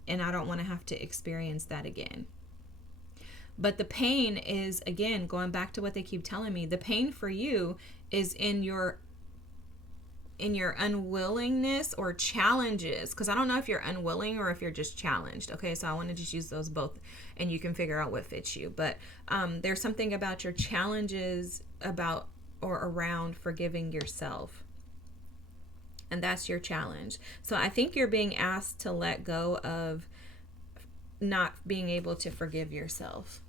and I don't want to have to experience that again. But the pain is, again, going back to what they keep telling me, the pain for you is in your unwillingness or challenges, because I don't know if you're unwilling or if you're just challenged. Okay, so I want to just use those both, and you can figure out what fits you. But there's something about your challenges about or around forgiving yourself, and that's your challenge. So I think you're being asked to let go of not being able to forgive yourself.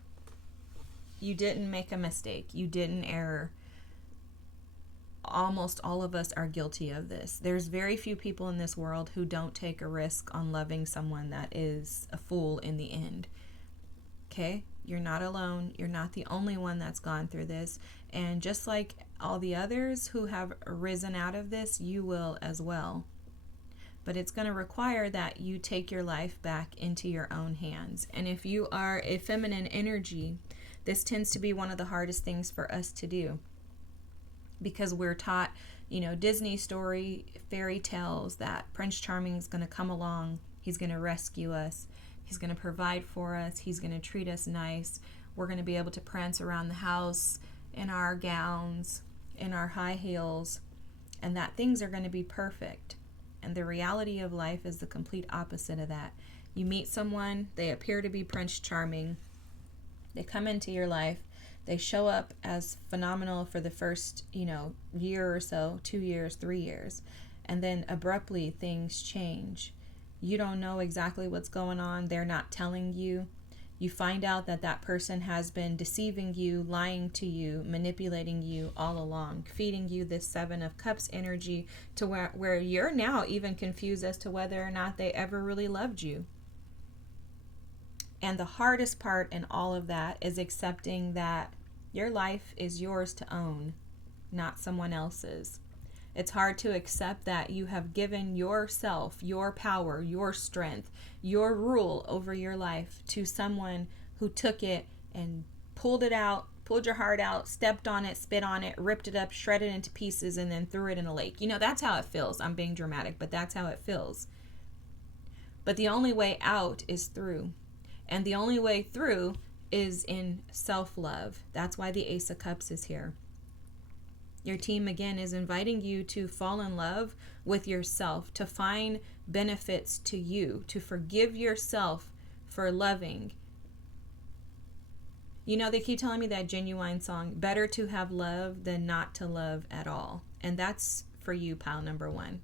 You didn't make a mistake. You didn't err. Almost all of us are guilty of this. There's very few people in this world who don't take a risk on loving someone that is a fool in the end. Okay? You're not alone. You're not the only one that's gone through this. And just like all the others who have risen out of this, you will as well. But it's going to require that you take your life back into your own hands. And if you are a feminine energy, this tends to be one of the hardest things for us to do. Because we're taught, Disney story, fairy tales, that Prince Charming is going to come along. He's going to rescue us. He's going to provide for us. He's going to treat us nice. We're going to be able to prance around the house in our gowns, in our high heels, and that things are going to be perfect. And the reality of life is the complete opposite of that. You meet someone, they appear to be Prince Charming. They come into your life. They show up as phenomenal for the first, year or so, 2 years, 3 years. And then abruptly things change. You don't know exactly what's going on. They're not telling you. You find out that that person has been deceiving you, lying to you, manipulating you all along, feeding you this 7 of Cups energy to where you're now even confused as to whether or not they ever really loved you. And the hardest part in all of that is accepting that your life is yours to own, not someone else's. It's hard to accept that you have given yourself, your power, your strength, your rule over your life to someone who took it and pulled it out, pulled your heart out, stepped on it, spit on it, ripped it up, shredded it into pieces, and then threw it in a lake. That's how it feels. I'm being dramatic, but that's how it feels. But the only way out is through. And the only way through is in self-love. That's why the Ace of Cups is here. Your team, again, is inviting you to fall in love with yourself, to find benefits to you, to forgive yourself for loving. They keep telling me that Genuine song, better to have love than not to love at all. And that's for you, pile number 1.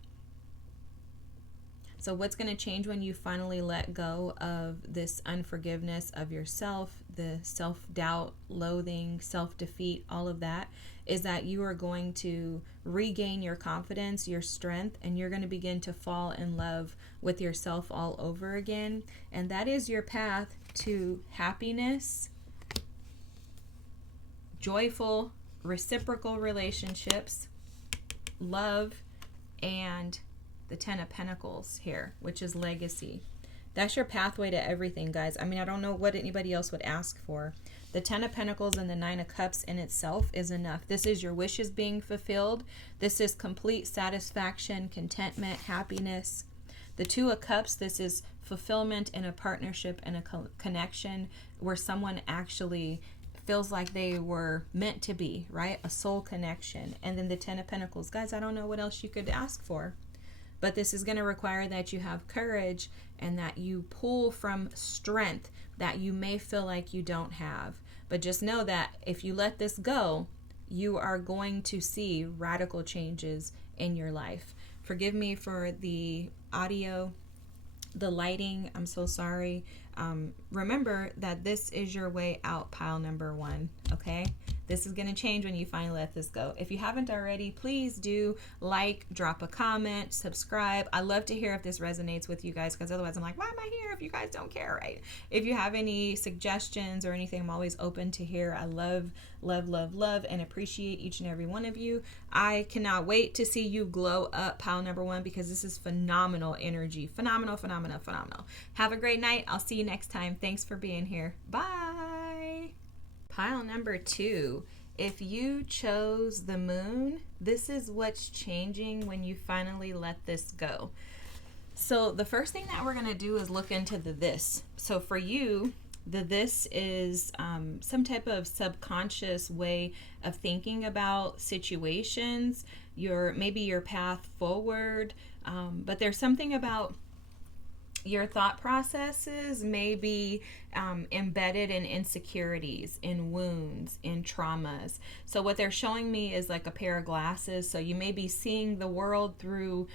So what's going to change when you finally let go of this unforgiveness of yourself, the self-doubt, loathing, self-defeat, all of that, is that you are going to regain your confidence, your strength, and you're going to begin to fall in love with yourself all over again. And that is your path to happiness, joyful, reciprocal relationships, love, and the 10 of Pentacles here, which is legacy. That's your pathway to everything, guys. I don't know what anybody else would ask for. The 10 of Pentacles and the 9 of Cups in itself is enough. This is your wishes being fulfilled. This is complete satisfaction, contentment, happiness. The 2 of Cups, this is fulfillment in a partnership and a connection where someone actually feels like they were meant to be, right? A soul connection. And then the 10 of Pentacles. Guys, I don't know what else you could ask for. But this is going to require that you have courage and that you pull from strength that you may feel like you don't have. But just know that if you let this go, you are going to see radical changes in your life. Forgive me for the audio, the lighting. I'm so sorry. remember that this is your way out, pile number 1, okay? This is going to change when you finally let this go. If you haven't already, please do like, drop a comment, subscribe. I love to hear if this resonates with you guys, because otherwise I'm like, why am I here if you guys don't care, right? If you have any suggestions or anything, I'm always open to hear. I love, love, love, love, and appreciate each and every one of you. I cannot wait to see you glow up, pile number 1, because this is phenomenal energy. Phenomenal, phenomenal, phenomenal. Have a great night. I'll see you next time. Thanks for being here. Bye. Pile number 2, if you chose the moon, this is what's changing when you finally let this go. So the first thing that we're going to do is look into the this. So for you, the this is some type of subconscious way of thinking about situations, maybe your path forward, but there's something about your thought processes may be embedded in insecurities, in wounds, in traumas. So what they're showing me is like a pair of glasses. So you may be seeing the world through,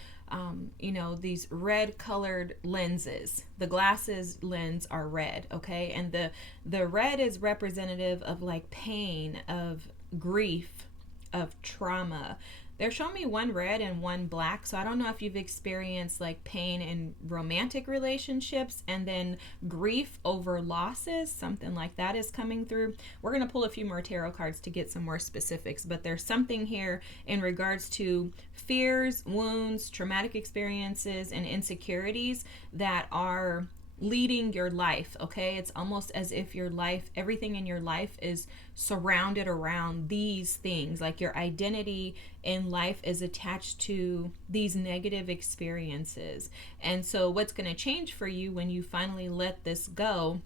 these red colored lenses. The glasses lens are red, okay? And the red is representative of like pain, of grief, of trauma. They're showing me one red and one black, so I don't know if you've experienced like pain in romantic relationships and then grief over losses, something like that is coming through. We're going to pull a few more tarot cards to get some more specifics, but there's something here in regards to fears, wounds, traumatic experiences, and insecurities that are leading your life, okay? It's almost as if your life, everything in your life is surrounded around these things. Like your identity in life is attached to these negative experiences. And so what's going to change for you when you finally let this go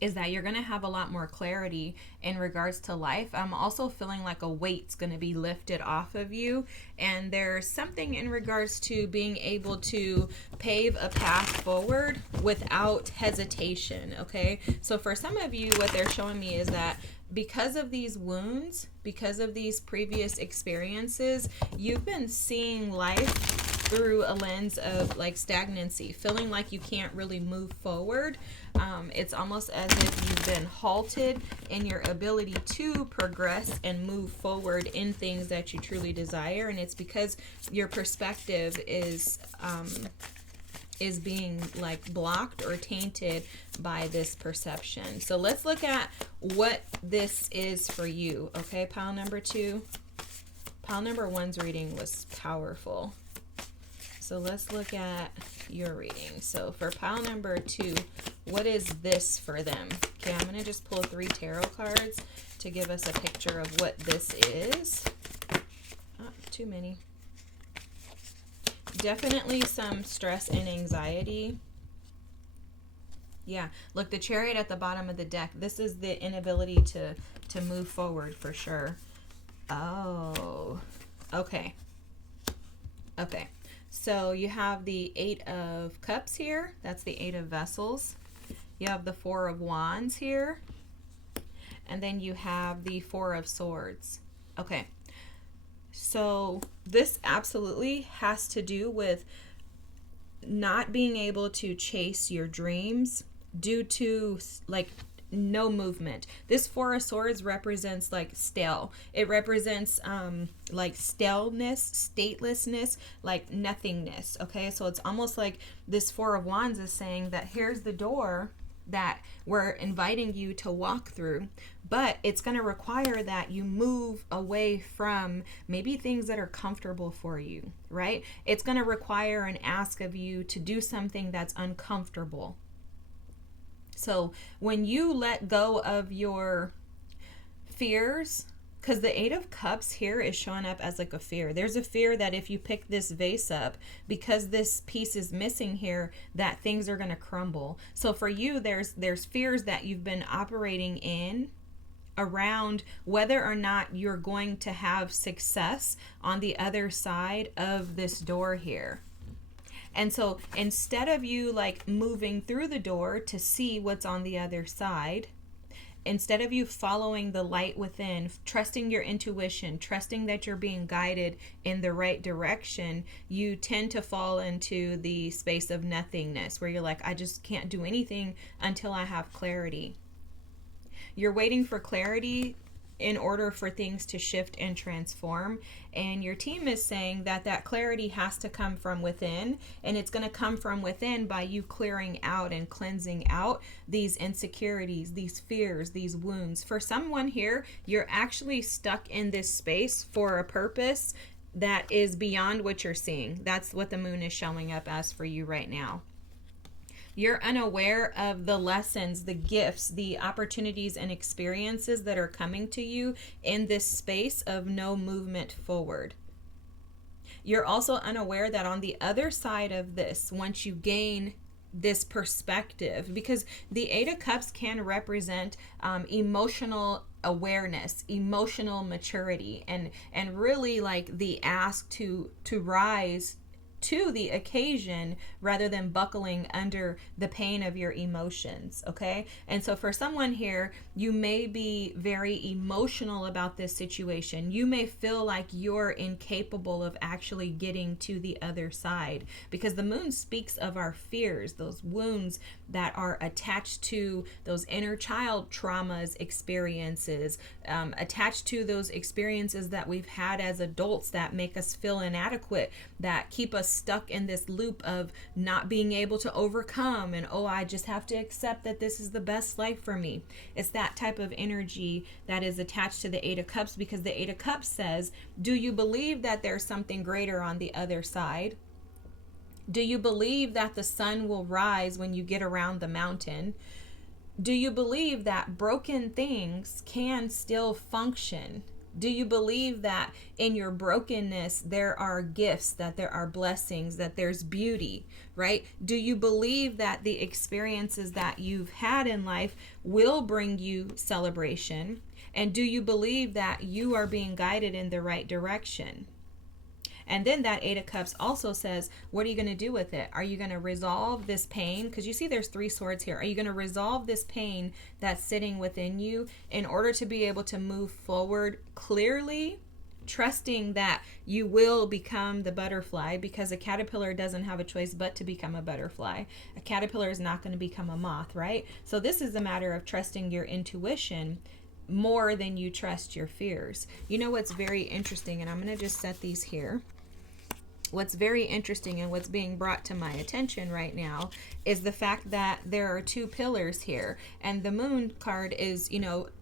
is that you're going to have a lot more clarity in regards to life. I'm also feeling like a weight's going to be lifted off of you. And there's something in regards to being able to pave a path forward without hesitation, okay? So for some of you, what they're showing me is that because of these wounds, because of these previous experiences, you've been seeing life through a lens of like stagnancy, feeling like you can't really move forward. It's almost as if you've been halted in your ability to progress and move forward in things that you truly desire. And it's because your perspective is being like blocked or tainted by this perception. So let's look at what this is for you. Okay, pile number 2. Pile number 1's reading was powerful. So let's look at your reading. So for pile number 2, what is this for them? Okay, I'm going to just pull 3 tarot cards to give us a picture of what this is. Oh, too many. Definitely some stress and anxiety. Yeah, look, the Chariot at the bottom of the deck. This is the inability to move forward for sure. Oh, okay. Okay. So you have the 8 of Cups here. That's the 8 of Vessels. You have the 4 of Wands here. And then you have the 4 of Swords. Okay. So this absolutely has to do with not being able to chase your dreams due to like no movement. This 4 of Swords represents like stale. It represents like staleness, statelessness, like nothingness. Okay, so it's almost like this 4 of Wands is saying that here's the door that we're inviting you to walk through, but it's going to require that you move away from maybe things that are comfortable for you, right? It's going to require an ask of you to do something that's uncomfortable. So when you let go of your fears, because the 8 of Cups here is showing up as like a fear. There's a fear that if you pick this vase up, because this piece is missing here, that things are going to crumble. So for you, there's fears that you've been operating in around whether or not you're going to have success on the other side of this door here. And so instead of you like moving through the door to see what's on the other side, Instead of you following the light within, trusting your intuition, trusting that you're being guided in the right direction, you tend to fall into the space of nothingness where you're like, I just can't do anything until I have clarity. You're waiting for clarity in order for things to shift and transform. And your team is saying that that clarity has to come from within, and it's going to come from within by you clearing out and cleansing out these insecurities, these fears, these wounds. For someone here, you're actually stuck in this space for a purpose that is beyond what you're seeing. That's what the moon is showing up as for you right now. You're unaware of the lessons, the gifts, the opportunities and experiences that are coming to you in this space of no movement forward. You're also unaware that on the other side of this, once you gain this perspective, because the Eight of Cups can represent emotional awareness, emotional maturity, and really like the ask to rise to the occasion rather than buckling under the pain of your emotions. Okay. And so for someone here, you may be very emotional about this situation. You may feel like you're incapable of actually getting to the other side, because the moon speaks of our fears, those wounds that are attached to those inner child traumas, experiences, attached to those experiences that we've had as adults that make us feel inadequate, that keep us stuck in this loop of not being able to overcome, and I just have to accept that this is the best life for me. It's that type of energy that is attached to the Eight of Cups, because the Eight of Cups says, do you believe that there's something greater on the other side? Do you believe that the sun will rise when you get around the mountain? Do you believe that broken things can still function? Do you believe that in your brokenness there are gifts, that there are blessings, that there's beauty, right? Do you believe that the experiences that you've had in life will bring you celebration? And do you believe that you are being guided in the right direction? And then that Eight of Cups also says, what are you going to do with it? Are you going to resolve this pain? Because you see there's 3 swords here. Are you going to resolve this pain that's sitting within you in order to be able to move forward clearly, trusting that you will become the butterfly? Because a caterpillar doesn't have a choice but to become a butterfly. A caterpillar is not going to become a moth, right? So this is a matter of trusting your intuition more than you trust your fears. You know what's very interesting, and I'm going to just set these here. What's very interesting and what's being brought to my attention right now is the fact that there are 2 pillars here, and the moon card is,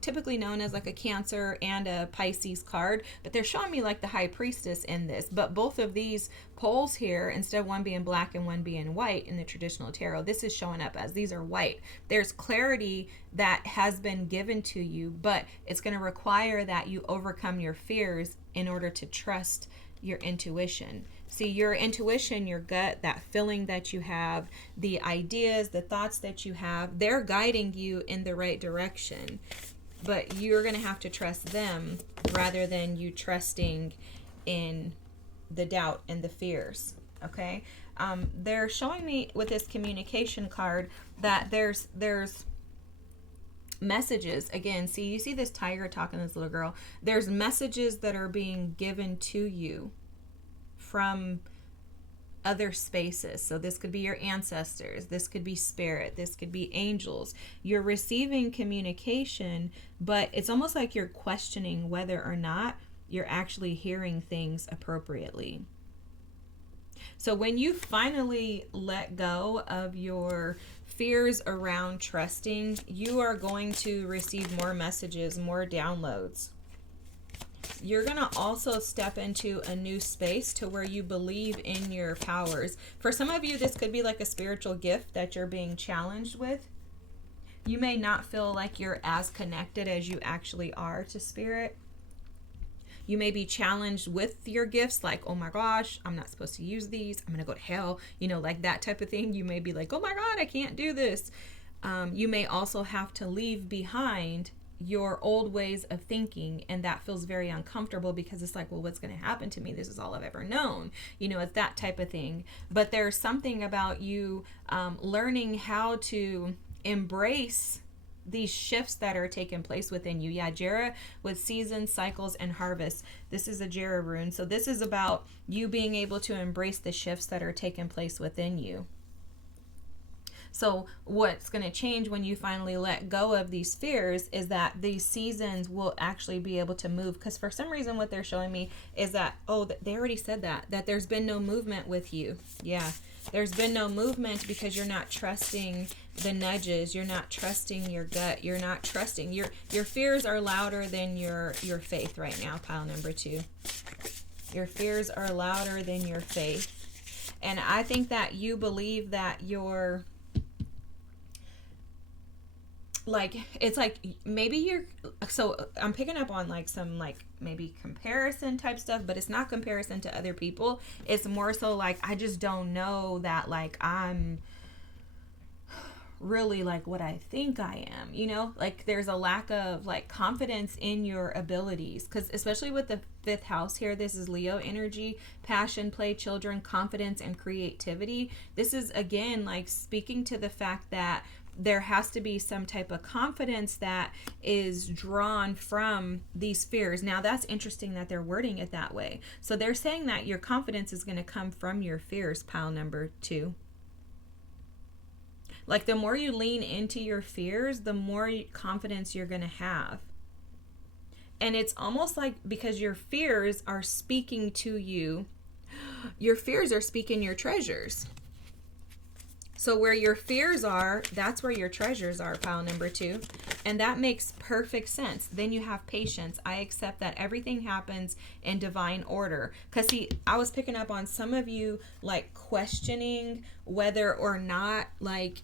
typically known as like a Cancer and a Pisces card, but they're showing me like the High Priestess in this. But both of these poles here, instead of one being black and one being white in the traditional tarot, this is showing up as these are white. There's clarity that has been given to you, but it's going to require that you overcome your fears in order to trust your intuition. See, your intuition, your gut, that feeling that you have, the ideas, the thoughts that you have, they're guiding you in the right direction. But you're going to have to trust them rather than you trusting in the doubt and the fears. Okay? They're showing me with this communication card that there's messages. Again, see, you see this tiger talking to this little girl. There's messages that are being given to you from other spaces. So this could be your ancestors, this could be spirit, this could be angels. You're receiving communication, but it's almost like you're questioning whether or not you're actually hearing things appropriately. So when you finally let go of your fears around trusting, you are going to receive more messages, more downloads. You're going to also step into a new space to where you believe in your powers. For some of you, this could be like a spiritual gift that you're being challenged with. You may not feel like you're as connected as you actually are to spirit. You may be challenged with your gifts, like, oh my gosh, I'm not supposed to use these. I'm going to go to hell. Like that type of thing. You may be like, oh my God, I can't do this. You may also have to leave behind your old ways of thinking, and that feels very uncomfortable because it's like, well, what's going to happen to me? This is all I've ever known. It's that type of thing. But there's something about you learning how to embrace these shifts that are taking place within you. Yeah, Jera with seasons, cycles, and harvests. This is a Jera rune. So this is about you being able to embrace the shifts that are taking place within you. So what's going to change when you finally let go of these fears is that these seasons will actually be able to move. Because for some reason what they're showing me is that, oh, they already said that there's been no movement with you. Yeah, there's been no movement because you're not trusting the nudges. You're not trusting your gut. You're not trusting. Your fears are louder than your faith right now, pile number 2. Your fears are louder than your faith. And I think that you believe that you're, like, it's like maybe you're, so I'm picking up on like some like maybe comparison type stuff, but it's not comparison to other people. It's more so like, I just don't know that like I'm really like what I think I am, you know, like there's a lack of like confidence in your abilities, because especially with the 5th house here, this is Leo energy, passion, play, children, confidence, and creativity. This is again like speaking to the fact that there has to be some type of confidence that is drawn from these fears. Now that's interesting that they're wording it that way. So they're saying that your confidence is going to come from your fears, pile number 2. Like the more you lean into your fears, the more confidence you're going to have. And it's almost like because your fears are speaking to you, your fears are speaking your treasures. So where your fears are, that's where your treasures are, pile number 2. And that makes perfect sense. Then you have patience. I accept that everything happens in divine order. Because see, I was picking up on some of you like questioning whether or not like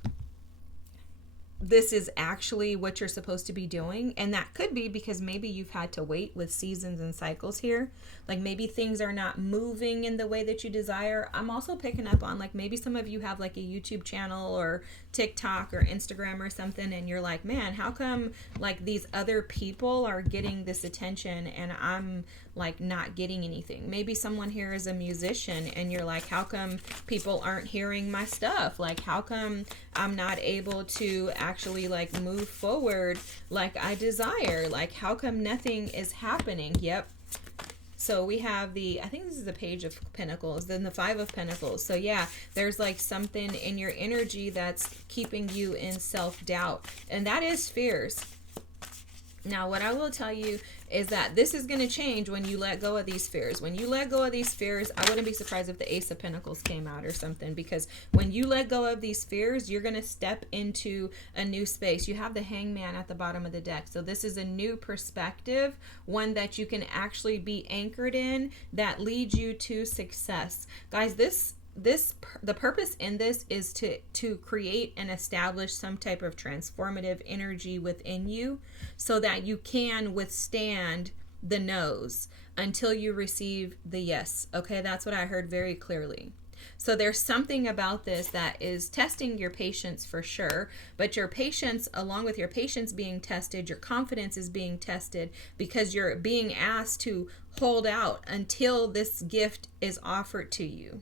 this is actually what you're supposed to be doing. And that could be because maybe you've had to wait with seasons and cycles here. Like maybe things are not moving in the way that you desire. I'm also picking up on like maybe some of you have like a YouTube channel or TikTok or Instagram or something, and you're like, man, how come like these other people are getting this attention and I'm like not getting anything? Maybe someone here is a musician and you're like, how come people aren't hearing my stuff? Like how come I'm not able to actually like move forward like I desire? Like how come nothing is happening? Yep. So we have the, I think this is the Page of Pentacles, then the 5 of Pentacles. So yeah, there's like something in your energy that's keeping you in self-doubt. And that is fears. Now, what I will tell you is that this is going to change when you let go of these fears. When you let go of these fears, I wouldn't be surprised if the Ace of Pentacles came out or something, because when you let go of these fears, you're going to step into a new space. You have the Hangman at the bottom of the deck. So this is a new perspective, one that you can actually be anchored in that leads you to success. Guys, the purpose in this is to create and establish some type of transformative energy within you so that you can withstand the no's until you receive the yes. Okay, that's what I heard very clearly. So there's something about this that is testing your patience for sure, but your patience, along with your patience being tested, your confidence is being tested because you're being asked to hold out until this gift is offered to you.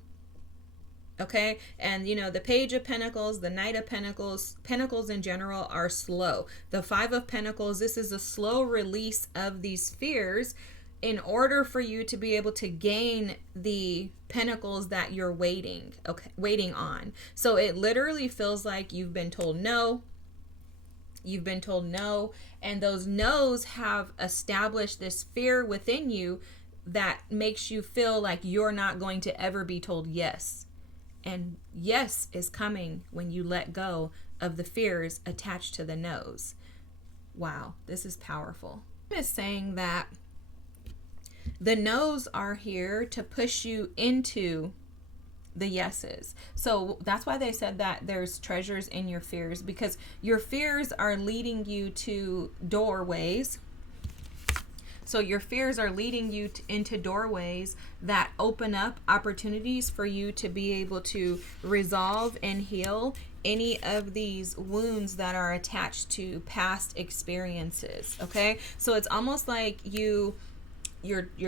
Okay, and you know, the Page of Pentacles, the Knight of Pentacles, Pentacles in general are slow. The 5 of Pentacles, this is a slow release of these fears in order for you to be able to gain the pentacles that you're waiting on. So it literally feels like you've been told no. You've been told no, and those no's have established this fear within you that makes you feel like you're not going to ever be told yes. And yes is coming when you let go of the fears attached to the no's. Wow, this is powerful. It's saying that the no's are here to push you into the yeses. So that's why they said that there's treasures in your fears, because your fears are leading you to doorways. So your fears are leading you into doorways that open up opportunities for you to be able to resolve and heal any of these wounds that are attached to past experiences. Okay, so it's almost like you're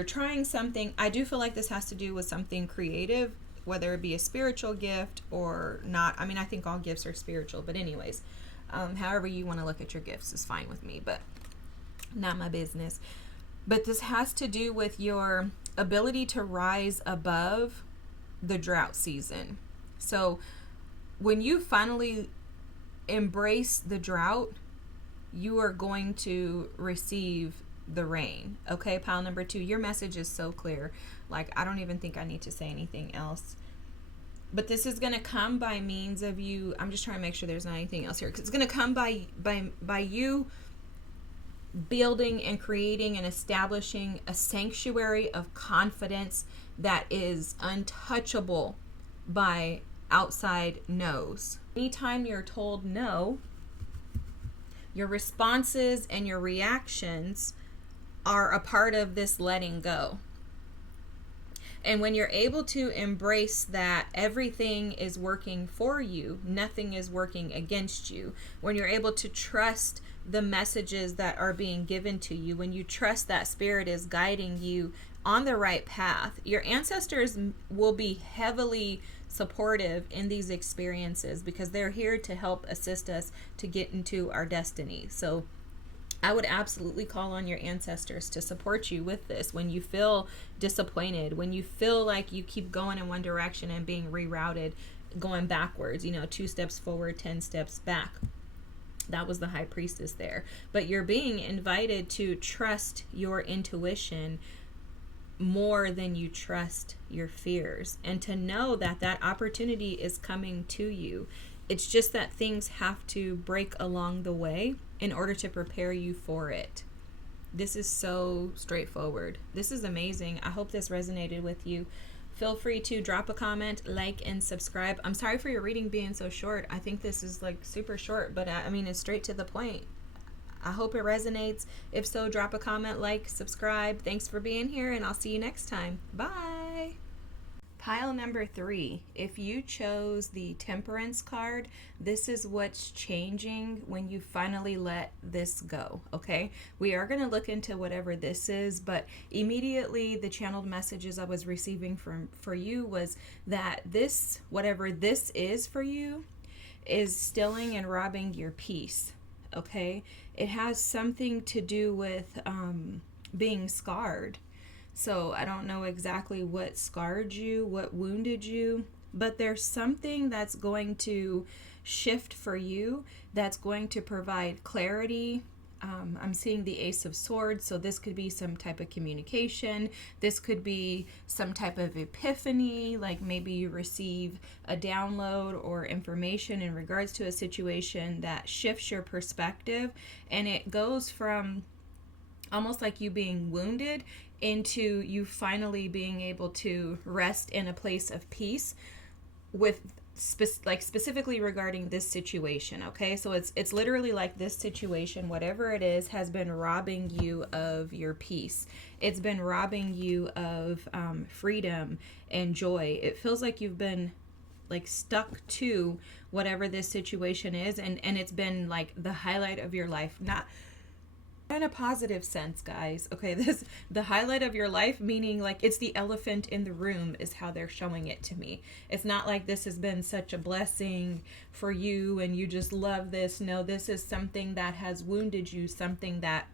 trying something. I do feel like this has to do with something creative, whether it be a spiritual gift or not. I mean, I think all gifts are spiritual, but anyways, However you want to look at your gifts is fine with me, but not my business. But this has to do with your ability to rise above the drought season. So when you finally embrace the drought, you are going to receive the rain. Okay, pile number 2, your message is so clear. Like, I don't even think I need to say anything else. But this is going to come by means of you. I'm just trying to make sure there's not anything else here, because it's going to come by you building and creating and establishing a sanctuary of confidence that is untouchable by outside no's. Anytime you're told no, your responses and your reactions are a part of this letting go. And when you're able to embrace that everything is working for you, nothing is working against you, when you're able to trust the messages that are being given to you, when you trust that spirit is guiding you on the right path, your ancestors will be heavily supportive in these experiences because they're here to help assist us to get into our destiny. So I would absolutely call on your ancestors to support you with this when you feel disappointed, when you feel like you keep going in one direction and being rerouted, going backwards, 2 steps forward, 10 steps back. That was the high priestess there. But you're being invited to trust your intuition more than you trust your fears, and to know that that opportunity is coming to you. It's just that things have to break along the way in order to prepare you for it. This is so straightforward. This is amazing. I hope this resonated with you. Feel free to drop a comment, like, and subscribe. I'm sorry for your reading being so short. I think this is like super short, but I mean, it's straight to the point. I hope it resonates. If so, drop a comment, like, subscribe. Thanks for being here, and I'll see you next time. Bye. Pile number 3, if you chose the Temperance card, this is what's changing when you finally let this go, okay? We are going to look into whatever this is, but immediately the channeled messages I was receiving for you was that this, whatever this is for you, is stealing and robbing your peace, okay? It has something to do with being scarred. So I don't know exactly what scarred you, what wounded you, but there's something that's going to shift for you that's going to provide clarity. I'm seeing the Ace of Swords, so this could be some type of communication. This could be some type of epiphany, like maybe you receive a download or information in regards to a situation that shifts your perspective, and it goes from almost like you being wounded into you finally being able to rest in a place of peace with specifically regarding this situation. Okay, so it's literally like this situation, whatever it is, has been robbing you of your peace. It's been robbing you of freedom and joy. It feels like you've been like stuck to whatever this situation is, and it's been like the highlight of your life, not in a positive sense, guys. Okay, the highlight of your life, meaning like it's the elephant in the room is how they're showing it to me. It's not like this has been such a blessing for you and you just love this. No, this is something that has wounded you, something that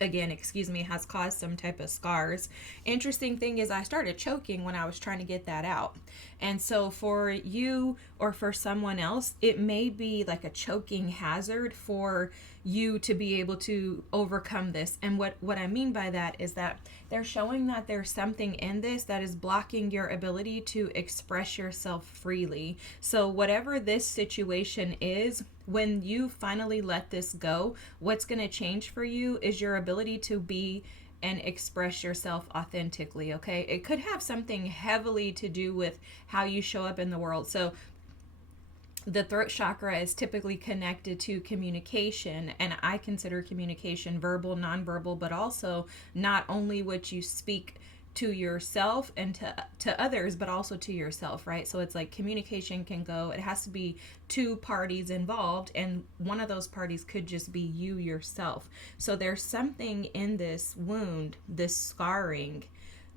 again, excuse me, has caused some type of scars. Interesting thing is I started choking when I was trying to get that out. And so for you or for someone else, it may be like a choking hazard for you to be able to overcome this. And what I mean by that is that they're showing that there's something in this that is blocking your ability to express yourself freely. So whatever this situation is, when you finally let this go, what's going to change for you is your ability to be and express yourself authentically, okay? It could have something heavily to do with how you show up in the world. So the throat chakra is typically connected to communication, and I consider communication verbal, nonverbal, but also not only what you speak to yourself and to others, but also to yourself, right? So it's like communication can go, it has to be 2 parties involved, and one of those parties could just be you yourself. So there's something in this wound, this scarring,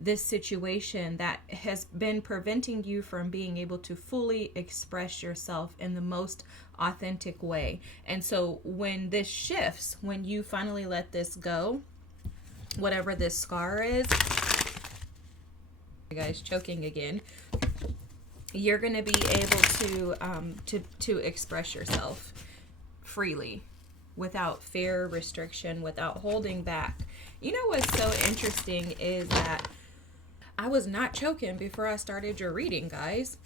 this situation that has been preventing you from being able to fully express yourself in the most authentic way. And so when this shifts, when you finally let this go, whatever this scar is, you guys choking again, you're going to be able to express yourself freely, without fear, restriction, without holding back. You know what's so interesting is that I was not choking before I started your reading, guys.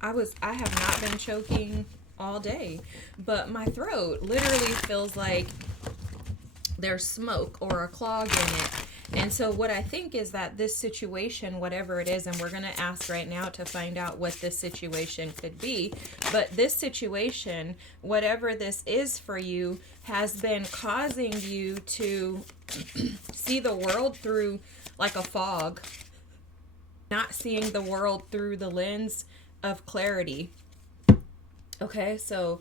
I have not been choking all day, but my throat literally feels like there's smoke or a clog in it. And so what I think is that this situation, whatever it is, and we're going to ask right now to find out what this situation could be, but this situation, whatever this is for you, has been causing you to see the world through like a fog, not seeing the world through the lens of clarity. Okay, so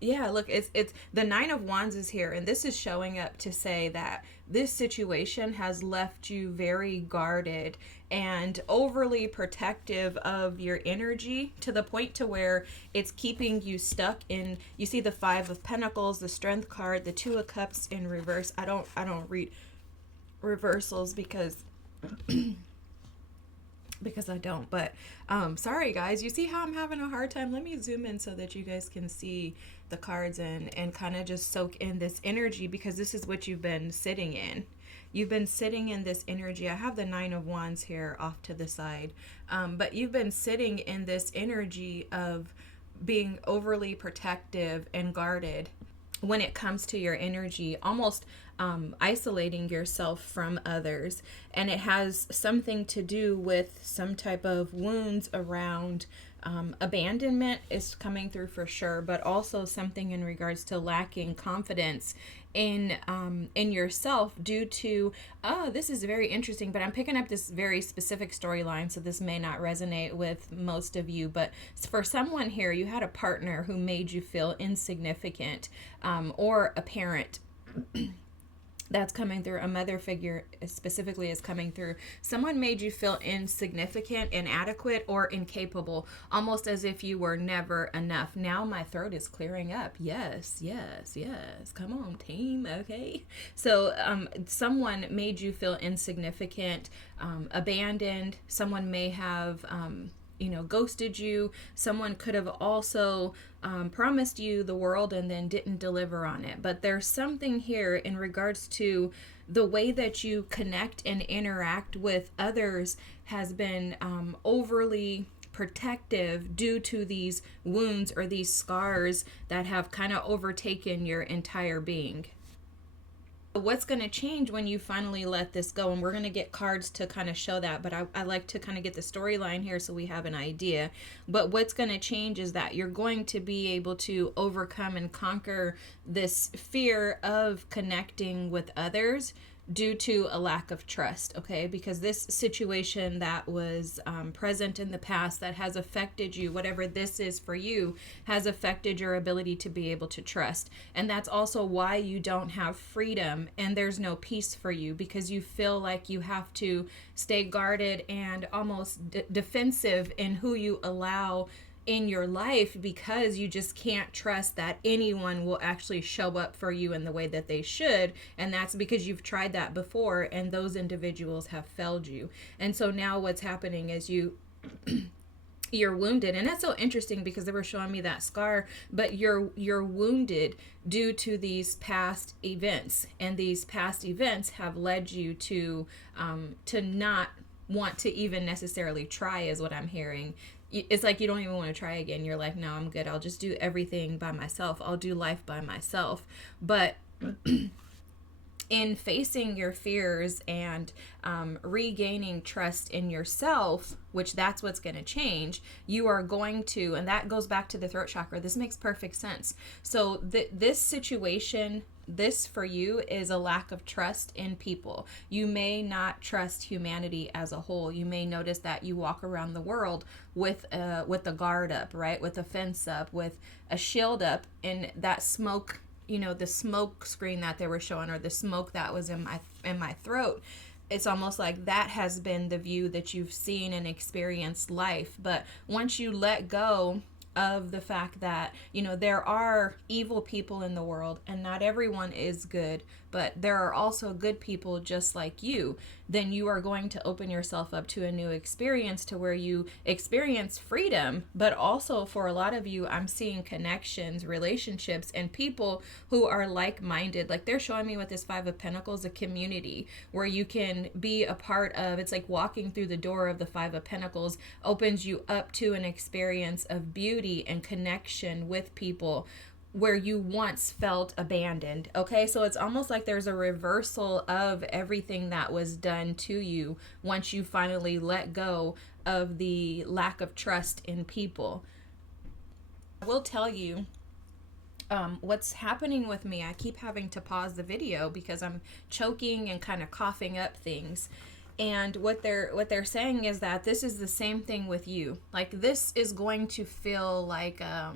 yeah, look, it's the Nine of Wands is here, and this is showing up to say that this situation has left you very guarded and overly protective of your energy, to the point to where it's keeping you stuck in, you see the Five of Pentacles, the Strength card, the Two of Cups in reverse. I don't read reversals because I don't, but sorry guys, you see how I'm having a hard time? Let me zoom in so that you guys can see the cards and kind of just soak in this energy, because this is what you've been sitting in. You've been sitting in this energy. I have the Nine of Wands here off to the side, but you've been sitting in this energy of being overly protective and guarded when it comes to your energy, almost isolating yourself from others. And it has something to do with some type of wounds around abandonment is coming through for sure, but also something in regards to lacking confidence in yourself due to, oh, this is very interesting, but I'm picking up this very specific storyline, so this may not resonate with most of you, but for someone here, you had a partner who made you feel insignificant, or a parent that's coming through, a mother figure specifically is coming through. Someone made you feel insignificant, inadequate, or incapable, almost as if you were never enough. Now my throat is clearing up. Yes, yes, yes. Come on, team. Okay. So someone made you feel insignificant, abandoned. Someone may have ghosted you. Someone could have also promised you the world and then didn't deliver on it. But there's something here in regards to the way that you connect and interact with others has been overly protective due to these wounds or these scars that have kind of overtaken your entire being. What's going to change when you finally let this go? And we're going to get cards to kind of show that, but I like to kind of get the storyline here so we have an idea. But what's going to change is that you're going to be able to overcome and conquer this fear of connecting with others due to a lack of trust, okay? Because this situation that was present in the past that has affected you, whatever this is for you, has affected your ability to be able to trust. And that's also why you don't have freedom and there's no peace for you, because you feel like you have to stay guarded and almost defensive in who you allow in your life, because you just can't trust that anyone will actually show up for you in the way that they should. And that's because you've tried that before and those individuals have failed you. And so now what's happening is you're wounded. And that's so interesting because they were showing me that scar, but you're wounded due to these past events, and these past events have led you to not want to even necessarily try, is what I'm hearing. It's like you don't even want to try again. You're like, no, I'm good. I'll just do everything by myself. I'll do life by myself. But in facing your fears and regaining trust in yourself, which that's what's going to change, you are going to, and that goes back to the throat chakra. This makes perfect sense. So this situation, this for you is a lack of trust in people. You may not trust humanity as a whole. You may notice that you walk around the world with a guard up, right? With a fence up, with a shield up, and that smoke, the smoke screen that they were showing, or the smoke that was in my throat, it's almost like that has been the view that you've seen and experienced life. But once you let go of the fact that, you know, there are evil people in the world and not everyone is good, but there are also good people just like you, then you are going to open yourself up to a new experience to where you experience freedom. But also for a lot of you, I'm seeing connections, relationships, and people who are like-minded. Like they're showing me with this Five of Pentacles, a community where you can be a part of. It's like walking through the door of the Five of Pentacles opens you up to an experience of beauty and connection with people where you once felt abandoned. Okay, so it's almost like there's a reversal of everything that was done to you once you finally let go of the lack of trust in people. I will tell you what's happening with me. I keep having to pause the video because I'm choking and kind of coughing up things. And what they're saying is that this is the same thing with you. Like this is going to feel like a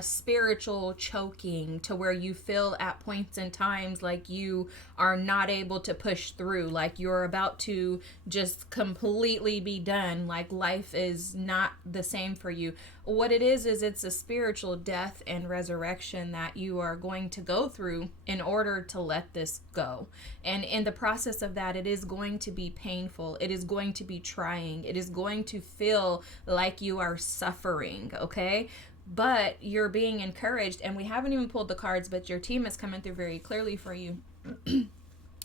spiritual choking to where you feel at points in times like you are not able to push through, like you're about to just completely be done, like life is not the same for you. What it is it's a spiritual death and resurrection that you are going to go through in order to let this go. And in the process of that, it is going to be painful. It is going to be trying. It is going to feel like you are suffering, okay? But you're being encouraged, and we haven't even pulled the cards, but your team is coming through very clearly for you.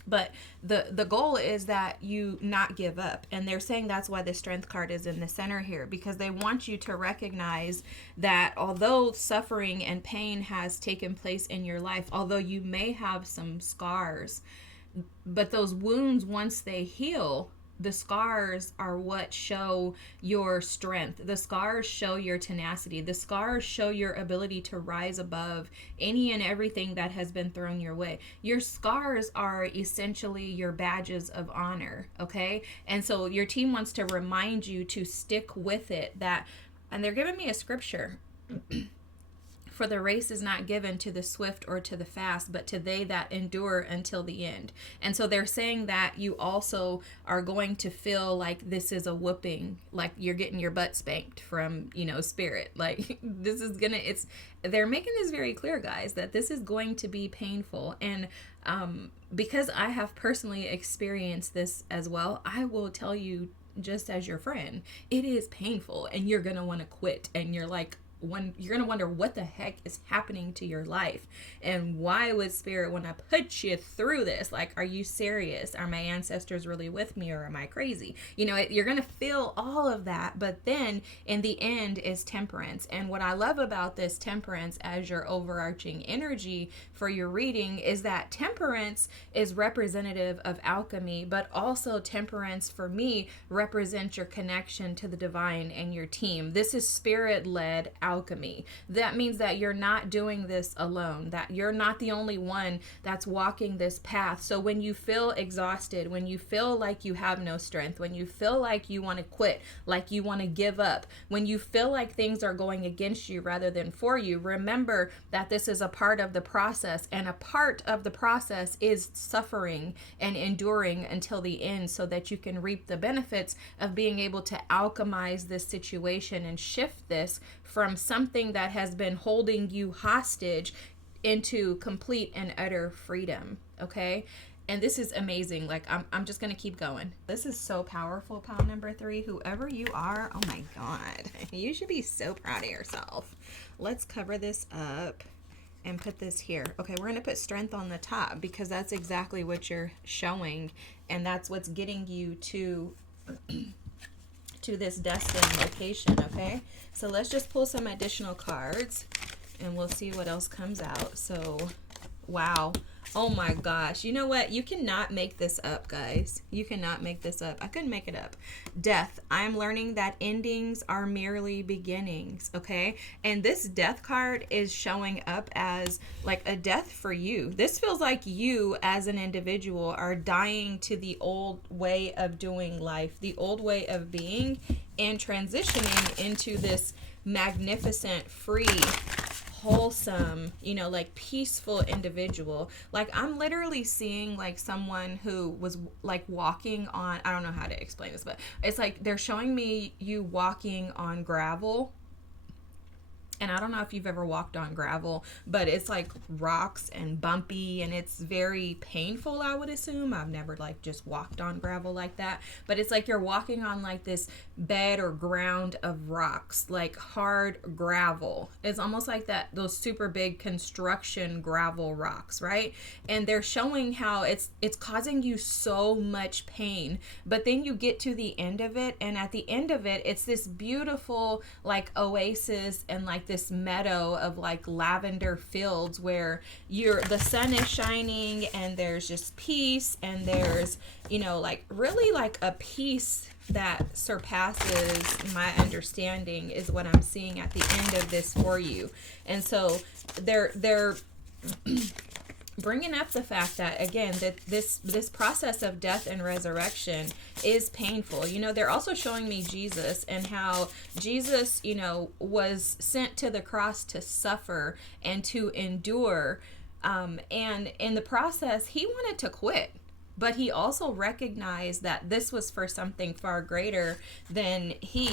But the goal is that you not give up. And they're saying that's why the Strength card is in the center here, because they want you to recognize that although suffering and pain has taken place in your life, although you may have some scars, but those wounds, once they heal, the scars are what show your strength. The scars show your tenacity. The scars show your ability to rise above any and everything that has been thrown your way. Your scars are essentially your badges of honor, okay? And so your team wants to remind you to stick with it. And they're giving me a scripture. For the race is not given to the swift or to the fast, but to they that endure until the end. And so they're saying that you also are going to feel like this is a whooping, like you're getting your butt spanked from, spirit. Like this is they're making this very clear, guys, that this is going to be painful. And because I have personally experienced this as well, I will tell you, just as your friend, it is painful and you're going to want to quit. And you're like, you're going to wonder what the heck is happening to your life and why would spirit want to put you through this? Like, are you serious? Are my ancestors really with me, or am I crazy? You're going to feel all of that, but then in the end is temperance. And what I love about this temperance as your overarching energy for your reading is that temperance is representative of alchemy, but also temperance for me represents your connection to the divine and your team. This is spirit-led alchemy. That means that you're not doing this alone, that you're not the only one that's walking this path. So when you feel exhausted, when you feel like you have no strength, when you feel like you want to quit, like you want to give up, when you feel like things are going against you rather than for you, remember that this is a part of the process, and a part of the process is suffering and enduring until the end so that you can reap the benefits of being able to alchemize this situation and shift this from something that has been holding you hostage into complete and utter freedom, okay? And this is amazing. Like, I'm just going to keep going. This is so powerful, pile number 3. Whoever you are, oh my God. You should be so proud of yourself. Let's cover this up and put this here. Okay, we're going to put strength on the top because that's exactly what you're showing. And that's what's getting you to this destined location, okay? So let's just pull some additional cards and we'll see what else comes out. So, wow. Oh my gosh. You know what? You cannot make this up, guys. You cannot make this up. I couldn't make it up. Death. I'm learning that endings are merely beginnings, okay? And this death card is showing up as like a death for you. This feels like you as an individual are dying to the old way of doing life, the old way of being, and transitioning into this magnificent, free, wholesome, you know, like peaceful individual. Like I'm literally seeing like someone who was like walking on, I don't know how to explain this, but it's like they're showing me you walking on gravel. And I don't know if you've ever walked on gravel, but it's like rocks and bumpy and it's very painful, I would assume. I've never like just walked on gravel like that, but it's like you're walking on like this bed or ground of rocks, like hard gravel. It's almost like that, those super big construction gravel rocks, right? And they're showing how it's causing you so much pain, but then you get to the end of it, and at the end of it, it's this beautiful like oasis and like this meadow of like lavender fields where the sun is shining and there's just peace, and there's, you know, like really like a peace that surpasses my understanding is what I'm seeing at the end of this for you. And so they're bringing up the fact that, again, that this process of death and resurrection is painful. You know, they're also showing me Jesus and how Jesus, you know, was sent to the cross to suffer and to endure. And in the process, he wanted to quit. But he also recognized that this was for something far greater than he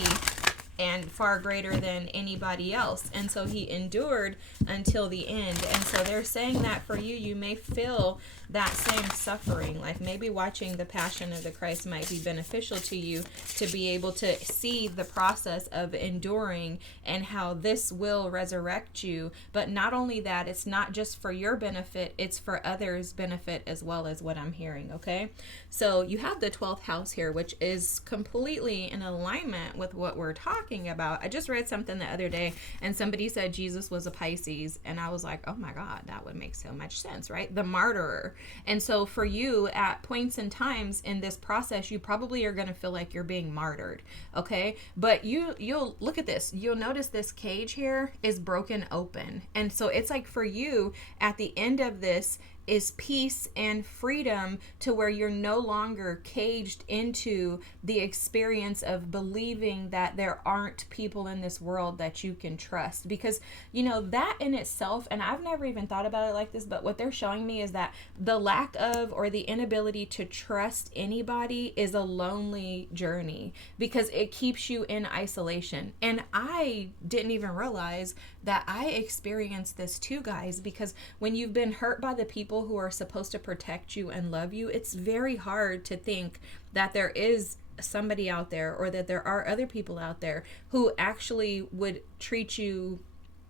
and far greater than anybody else. And so he endured until the end. And so they're saying that for you, you may feel that same suffering. Like maybe watching the Passion of the Christ might be beneficial to you to be able to see the process of enduring and how this will resurrect you. But not only that, it's not just for your benefit, it's for others' benefit as well, as what I'm hearing, okay? So you have the 12th house here, which is completely in alignment with what we're talking about. I just read something the other day and somebody said Jesus was a Pisces, and I was like, oh my God, that would make so much sense, right? The martyr. And so for you, at points and times in this process, you probably are going to feel like you're being martyred, okay? But you'll look at this. You'll notice this cage here is broken open. And so it's like for you, at the end of this, is peace and freedom to where you're no longer caged into the experience of believing that there aren't people in this world that you can trust. Because, you know, that in itself, and I've never even thought about it like this, but what they're showing me is that the lack of or the inability to trust anybody is a lonely journey because it keeps you in isolation. And I didn't even realize that I experienced this too, guys, because when you've been hurt by the people who are supposed to protect you and love you, it's very hard to think that there is somebody out there or that there are other people out there who actually would treat you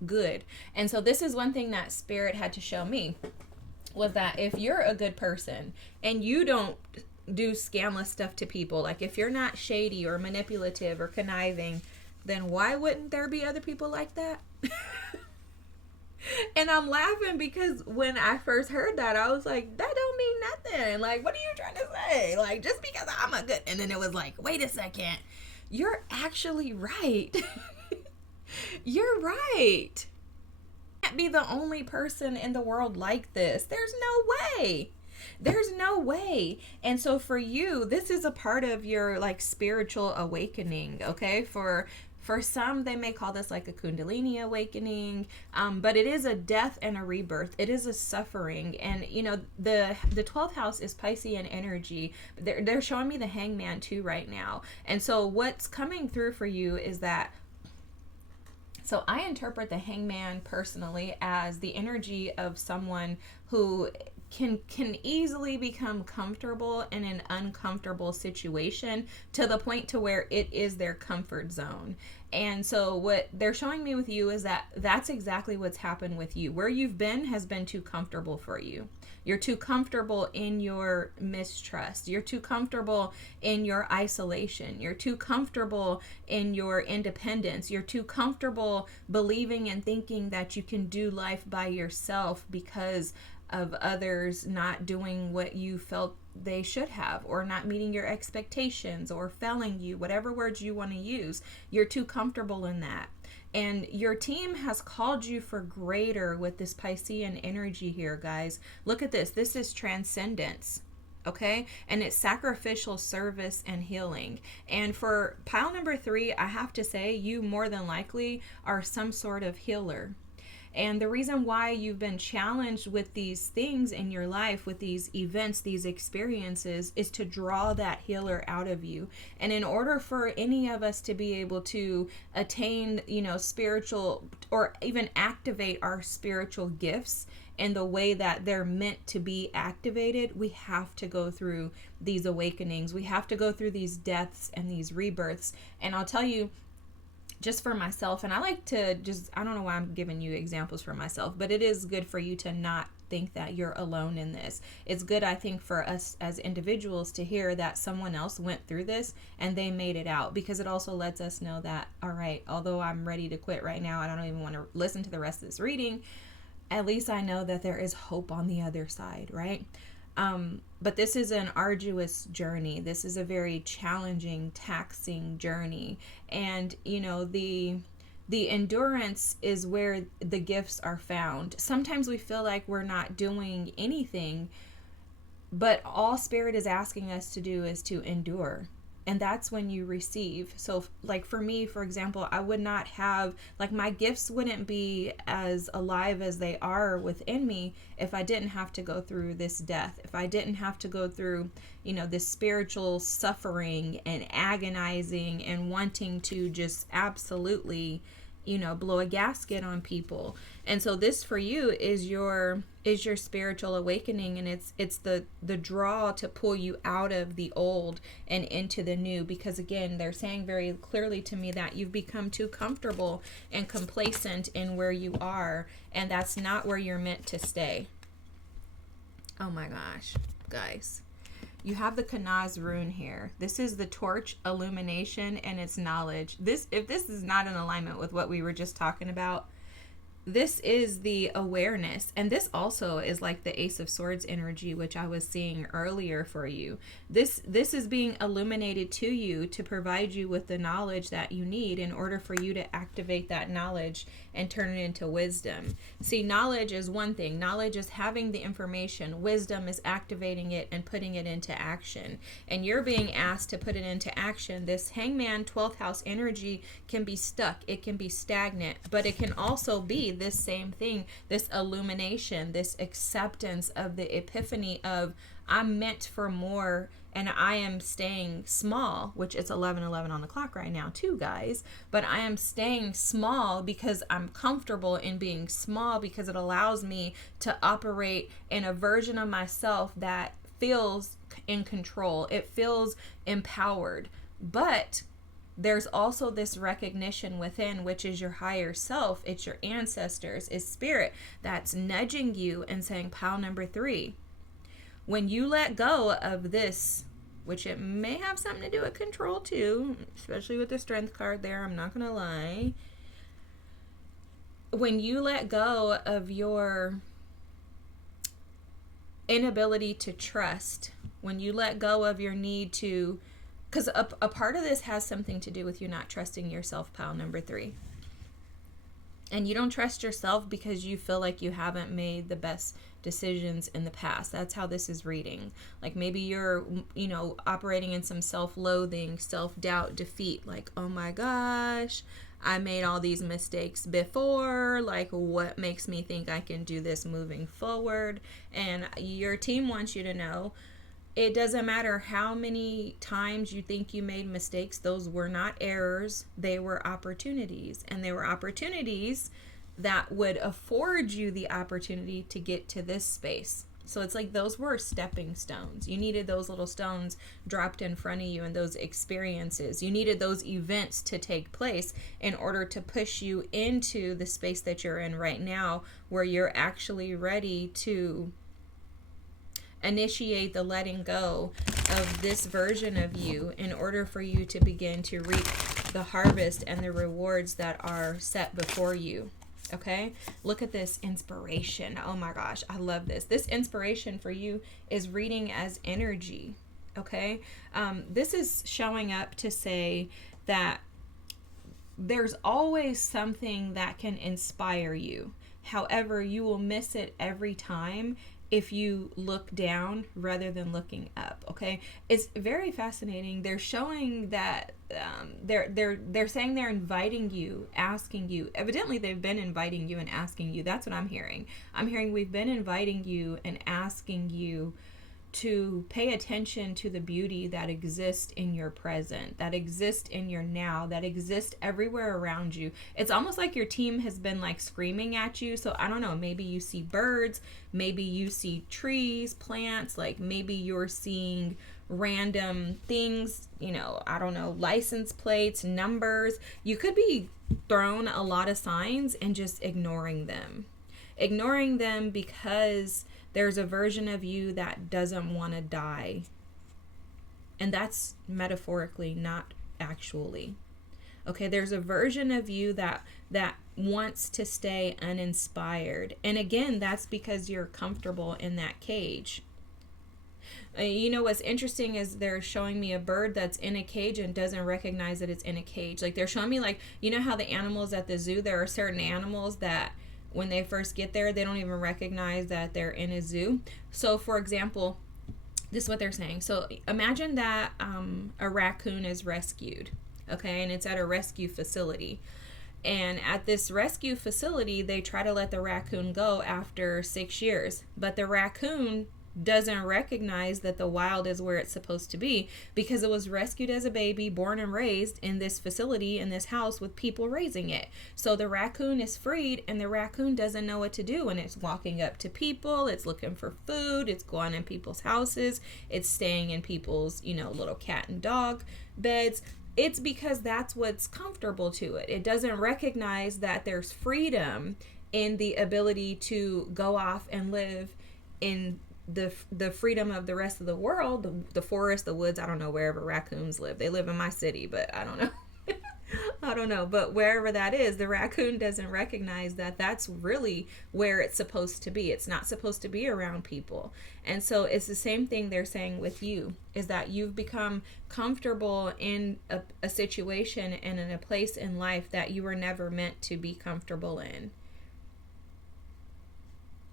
good. And so this is one thing that Spirit had to show me, was that if you're a good person and you don't do scandalous stuff to people, like if you're not shady or manipulative or conniving, then why wouldn't there be other people like that? And I'm laughing because when I first heard that, I was like, that don't mean nothing. Like, what are you trying to say? Like, just because I'm a good... And then it was like, wait a second. You're actually right. You're right. You can't be the only person in the world like this. There's no way. There's no way. And so for you, this is a part of your like spiritual awakening, okay? For some, they may call this like a Kundalini awakening, but it is a death and a rebirth. It is a suffering. And, you know, the 12th house is Piscean energy. They're showing me the Hangman too right now. And so what's coming through for you is that, so I interpret the Hangman personally as the energy of someone who can easily become comfortable in an uncomfortable situation to the point to where it is their comfort zone. And so what they're showing me with you is that that's exactly what's happened with you. Where you've been has been too comfortable for you. You're too comfortable in your mistrust. You're too comfortable in your isolation. You're too comfortable in your independence. You're too comfortable believing and thinking that you can do life by yourself because of others not doing what you felt they should have, or not meeting your expectations, or failing you, whatever words you want to use. You're too comfortable in that. And your team has called you for greater with this Piscean energy here, guys. Look at this. This is transcendence. Okay? And it's sacrificial service and healing. And for pile number 3, I have to say, you more than likely are some sort of healer. And the reason why you've been challenged with these things in your life, with these events, these experiences, is to draw that healer out of you. And in order for any of us to be able to attain, spiritual, or even activate our spiritual gifts in the way that they're meant to be activated, we have to go through these awakenings. We have to go through these deaths and these rebirths. And I'll tell you, just for myself, and I like to I don't know why I'm giving you examples for myself, but it is good for you to not think that you're alone in this. It's good, I think, for us as individuals to hear that someone else went through this and they made it out, because it also lets us know that, all right, although I'm ready to quit right now, I don't even want to listen to the rest of this reading, at least I know that there is hope on the other side, right? But this is an arduous journey. This is a very challenging, taxing journey. And, the endurance is where the gifts are found. Sometimes we feel like we're not doing anything, but all Spirit is asking us to do is to endure. And that's when you receive. So like for me, for example, I would not have, like, my gifts wouldn't be as alive as they are within me if I didn't have to go through this death, if I didn't have to go through, this spiritual suffering and agonizing and wanting to just absolutely, blow a gasket on people. And so this for you is your spiritual awakening, and it's the draw to pull you out of the old and into the new, because again, they're saying very clearly to me that you've become too comfortable and complacent in where you are, and that's not where you're meant to stay. Oh my gosh, guys. You have the Kanaz rune here. This is the torch illumination, and it's knowledge. If this is not in alignment with what we were just talking about, this is the awareness. And this also is like the Ace of Swords energy, which I was seeing earlier for you. This is being illuminated to you to provide you with the knowledge that you need in order for you to activate that knowledge and turn it into wisdom. See, knowledge is one thing. Knowledge is having the information. Wisdom is activating it and putting it into action. And you're being asked to put it into action. This Hangman 12th house energy can be stuck. It can be stagnant, but it can also be this same thing, this illumination, this acceptance of the epiphany of, I'm meant for more, and I am staying small, which it's 11:11 on the clock right now too, guys, but I am staying small because I'm comfortable in being small, because it allows me to operate in a version of myself that feels in control. It feels empowered. But there's also this recognition within, which is your higher self. It's your ancestors. It's Spirit that's nudging you and saying, pile number 3, when you let go of this, which it may have something to do with control too, especially with the Strength card there, I'm not going to lie. When you let go of your inability to trust, when you let go of your need to, because a part of this has something to do with you not trusting yourself, pile number 3. And you don't trust yourself because you feel like you haven't made the best decisions in the past. That's how this is reading. Like maybe you're, operating in some self-loathing, self-doubt, defeat. Like, oh my gosh, I made all these mistakes before. Like, what makes me think I can do this moving forward? And your team wants you to know, it doesn't matter how many times you think you made mistakes. Those were not errors. They were opportunities. And they were opportunities that would afford you the opportunity to get to this space. So it's like those were stepping stones. You needed those little stones dropped in front of you, and those experiences. You needed those events to take place in order to push you into the space that you're in right now, where you're actually ready to initiate the letting go of this version of you in order for you to begin to reap the harvest and the rewards that are set before you. Okay, look at this inspiration. Oh my gosh, I love this. This inspiration for you is reading as energy. Okay, this is showing up to say that there's always something that can inspire you. However, you will miss it every time if you look down rather than looking up. Okay, it's very fascinating. They're showing that they're saying they're inviting you, asking you. Evidently, they've been inviting you and asking you. That's what I'm hearing. I'm hearing we've been inviting you and asking you to pay attention to the beauty that exists in your present, that exists in your now, that exists everywhere around you. It's almost like your team has been like screaming at you. So I don't know, maybe you see birds, maybe you see trees, plants, like maybe you're seeing random things, you know, I don't know, license plates, numbers. You could be thrown a lot of signs and just ignoring them. Ignoring them because there's a version of you that doesn't want to die. And that's metaphorically, not actually. Okay, there's a version of you that wants to stay uninspired. And again, that's because you're comfortable in that cage. You know what's interesting is they're showing me a bird that's in a cage and doesn't recognize that it's in a cage. Like they're showing me, like, you know how the animals at the zoo, there are certain animals that when they first get there, they don't even recognize that they're in a zoo. So for example, this is what they're saying. So imagine that a raccoon is rescued, okay, and it's at a rescue facility. And at this rescue facility, they try to let the raccoon go after 6 years. But the raccoon doesn't recognize that the wild is where it's supposed to be because it was rescued as a baby, born and raised in this facility, in this house with people raising it. So the raccoon is freed and the raccoon doesn't know what to do, and it's walking up to people, it's looking for food, it's going in people's houses, it's staying in people's, you know, little cat and dog beds. It's because that's what's comfortable to it. It doesn't recognize that there's freedom in the ability to go off and live in the freedom of the rest of the world, the forest, the woods. I don't know wherever raccoons live. They live in my city, but I don't know. I don't know, but wherever that is, the raccoon doesn't recognize that that's really where it's supposed to be. It's not supposed to be around people. And so it's the same thing they're saying with you, is that you've become comfortable in a situation and in a place in life that you were never meant to be comfortable in.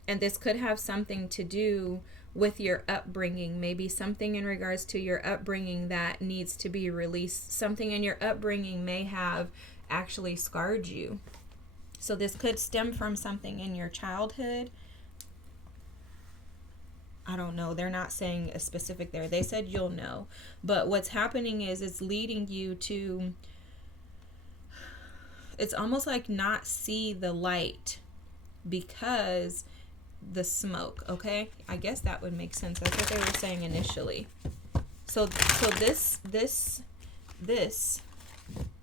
And this could have something to do with your upbringing, maybe something in regards to your upbringing that needs to be released. Something in your upbringing may have actually scarred you. So this could stem from something in your childhood. I don't know. They're not saying a specific there. They said you'll know. But what's happening is it's leading you to, it's almost like not see the light because the smoke. Okay, I guess that would make sense. That's what they were saying initially. So this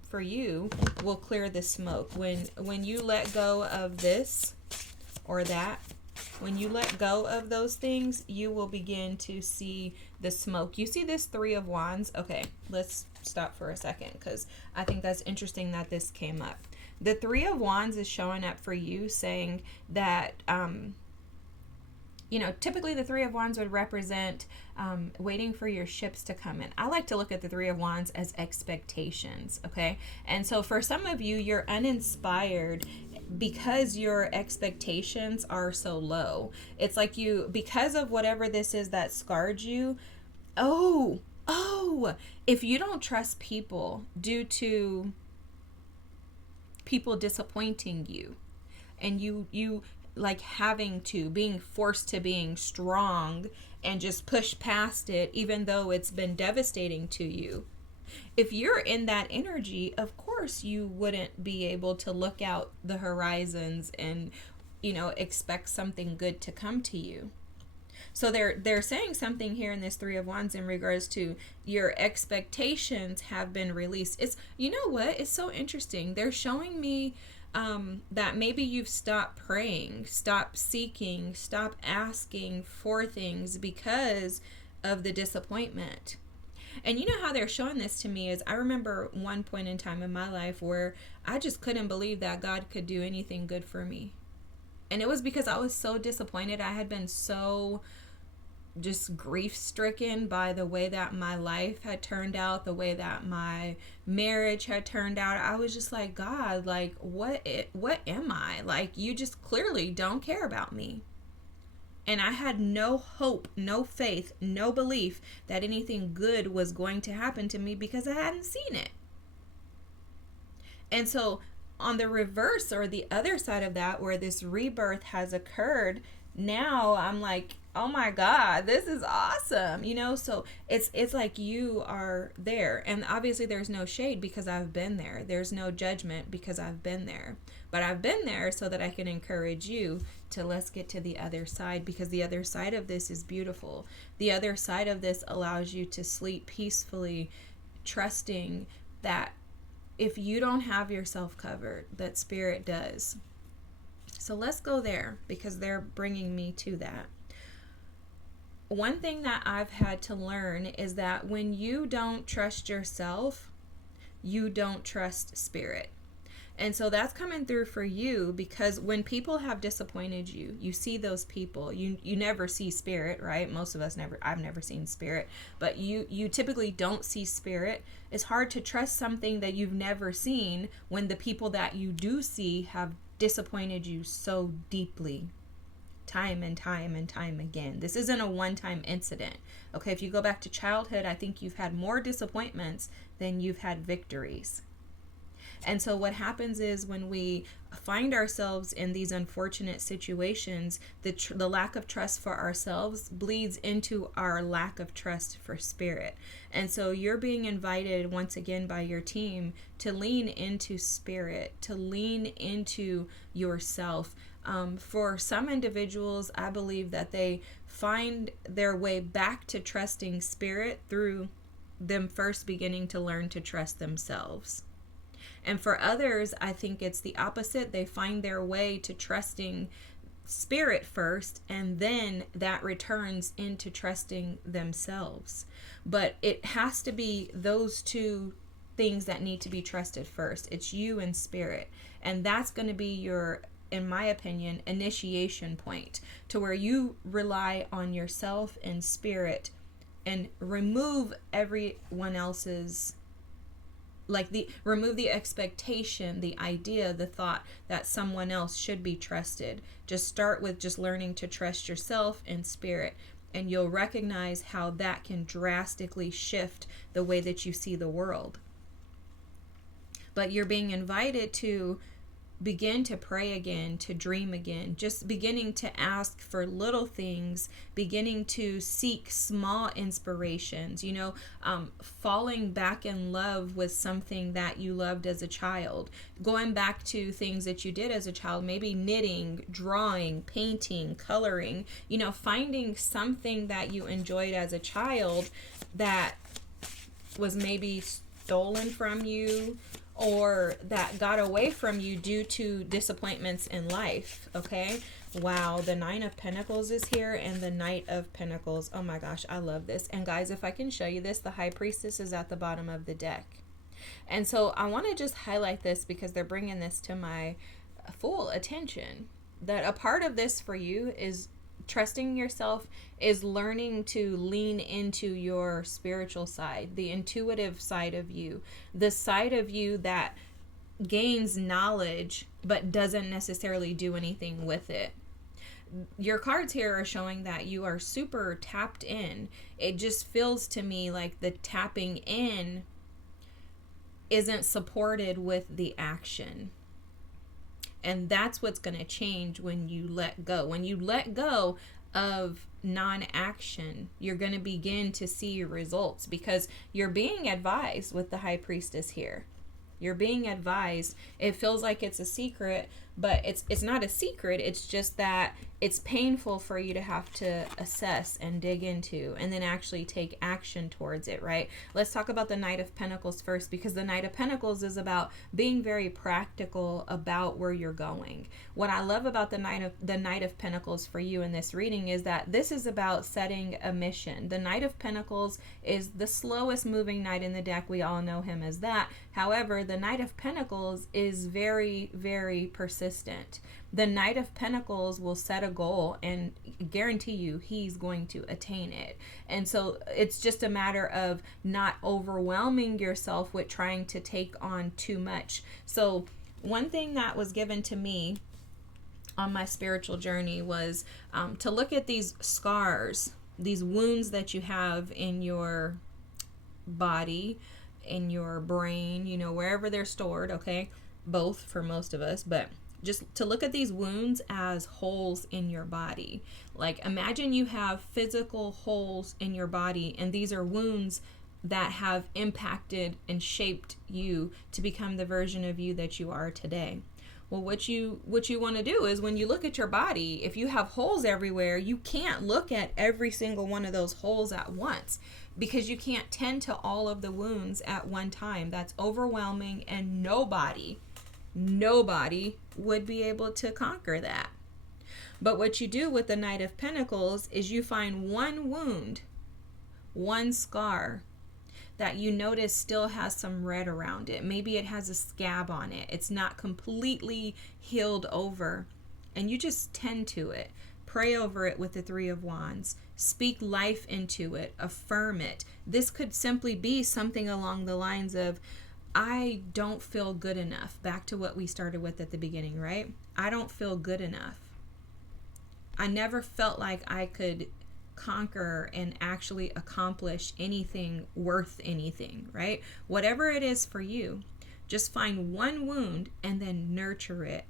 for you will clear the smoke when you let go of this or that. When you let go of those things, you will begin to see the smoke. You see this Three of Wands? Okay, let's stop for a second because I think that's interesting that this came up. The Three of Wands is showing up for you, saying that you know, typically the Three of Wands would represent waiting for your ships to come in. I like to look at the Three of Wands as expectations, okay? And so for some of you, you're uninspired because your expectations are so low. It's like you, because of whatever this is that scarred you, if you don't trust people due to people disappointing you, and you like being forced to being strong and just push past it even though it's been devastating to you. If you're in that energy, of course you wouldn't be able to look out the horizons and, you know, expect something good to come to you. So they're saying something here in this Three of Wands in regards to your expectations have been released. It's, you know what, it's so interesting. They're showing me that maybe you've stopped praying, stopped seeking, stopped asking for things because of the disappointment. And you know how they're showing this to me is, I remember one point in time in my life where I just couldn't believe that God could do anything good for me. And it was because I was so disappointed. I had been so just grief-stricken by the way that my life had turned out, the way that my marriage had turned out. I was just like, God, like, what am I? Like, you just clearly don't care about me. And I had no hope, no faith, no belief that anything good was going to happen to me because I hadn't seen it. And so on the reverse, or the other side of that, where this rebirth has occurred, now I'm like, oh my God, this is awesome. So it's like you are there. And obviously there's no shade because I've been there. There's no judgment because I've been there. But I've been there so that I can encourage you to let's get to the other side, because the other side of this is beautiful. The other side of this allows you to sleep peacefully, trusting that if you don't have yourself covered, that Spirit does. So let's go there, because they're bringing me to that. One thing that I've had to learn is that when you don't trust yourself, you don't trust Spirit. And so that's coming through for you, because when people have disappointed you, you see those people. You never see Spirit, right? Most of us never. I've never seen Spirit, but you typically don't see Spirit. It's hard to trust something that you've never seen when the people that you do see have disappointed you so deeply, time and time and time again. This isn't a one-time incident. Okay, if you go back to childhood, I think you've had more disappointments than you've had victories. And so what happens is when we find ourselves in these unfortunate situations, the lack of trust for ourselves bleeds into our lack of trust for Spirit. And so you're being invited once again by your team to lean into Spirit, to lean into yourself. For some individuals, I believe that they find their way back to trusting Spirit through them first beginning to learn to trust themselves. And for others, I think it's the opposite. They find their way to trusting Spirit first, and then that returns into trusting themselves. But it has to be those two things that need to be trusted first. It's you and Spirit. And that's going to be your, in my opinion, initiation point to where you rely on yourself and Spirit and remove everyone else's, remove the expectation, the idea, the thought that someone else should be trusted. Just start with just learning to trust yourself and Spirit, and you'll recognize how that can drastically shift the way that you see the world. But you're being invited to begin to pray again, to dream again, just beginning to ask for little things, beginning to seek small inspirations, falling back in love with something that you loved as a child, going back to things that you did as a child, maybe knitting, drawing, painting, coloring, finding something that you enjoyed as a child that was maybe stolen from you, or that got away from you due to disappointments in life. Okay. Wow. The 9 of Pentacles is here, and the Knight of Pentacles. Oh my gosh. I love this. And guys, if I can show you this, the High Priestess is at the bottom of the deck. And so I want to just highlight this because they're bringing this to my full attention, that a part of this for you is trusting yourself, is learning to lean into your spiritual side, the intuitive side of you, the side of you that gains knowledge but doesn't necessarily do anything with it. Your cards here are showing that you are super tapped in. It just feels to me like the tapping in isn't supported with the action. And that's what's going to change when you let go. When you let go of non-action, you're going to begin to see your results, because you're being advised with the High Priestess here. You're being advised. It feels like it's a secret, but it's not a secret. It's just that it's painful for you to have to assess and dig into and then actually take action towards it, right? Let's talk about the Knight of Pentacles first, because the Knight of Pentacles is about being very practical about where you're going. What I love about the Knight of Pentacles for you in this reading is that this is about setting a mission. The Knight of Pentacles is the slowest moving knight in the deck. We all know him as that. However, the Knight of Pentacles is very, very persistent. The Knight of Pentacles will set a goal and guarantee you he's going to attain it. And so it's just a matter of not overwhelming yourself with trying to take on too much. So one thing that was given to me on my spiritual journey was to look at these scars, these wounds that you have in your body, in your brain, you know, wherever they're stored, okay? Both for most of us, but just to look at these wounds as holes in your body. Like, imagine you have physical holes in your body, and these are wounds that have impacted and shaped you to become the version of you that you are today. Well, what you want to do is, when you look at your body, if you have holes everywhere, you can't look at every single one of those holes at once, because you can't tend to all of the wounds at one time. That's overwhelming, and nobody would be able to conquer that. But what you do with the Knight of Pentacles is you find one wound, one scar that you notice still has some red around it. Maybe it has a scab on it. It's not completely healed over. And you just tend to it. Pray over it with the Three of Wands. Speak life into it. Affirm it. This could simply be something along the lines of, I don't feel good enough. Back to what we started with at the beginning, right? I don't feel good enough. I never felt like I could conquer and actually accomplish anything worth anything, right? Whatever it is for you, just find one wound and then nurture it.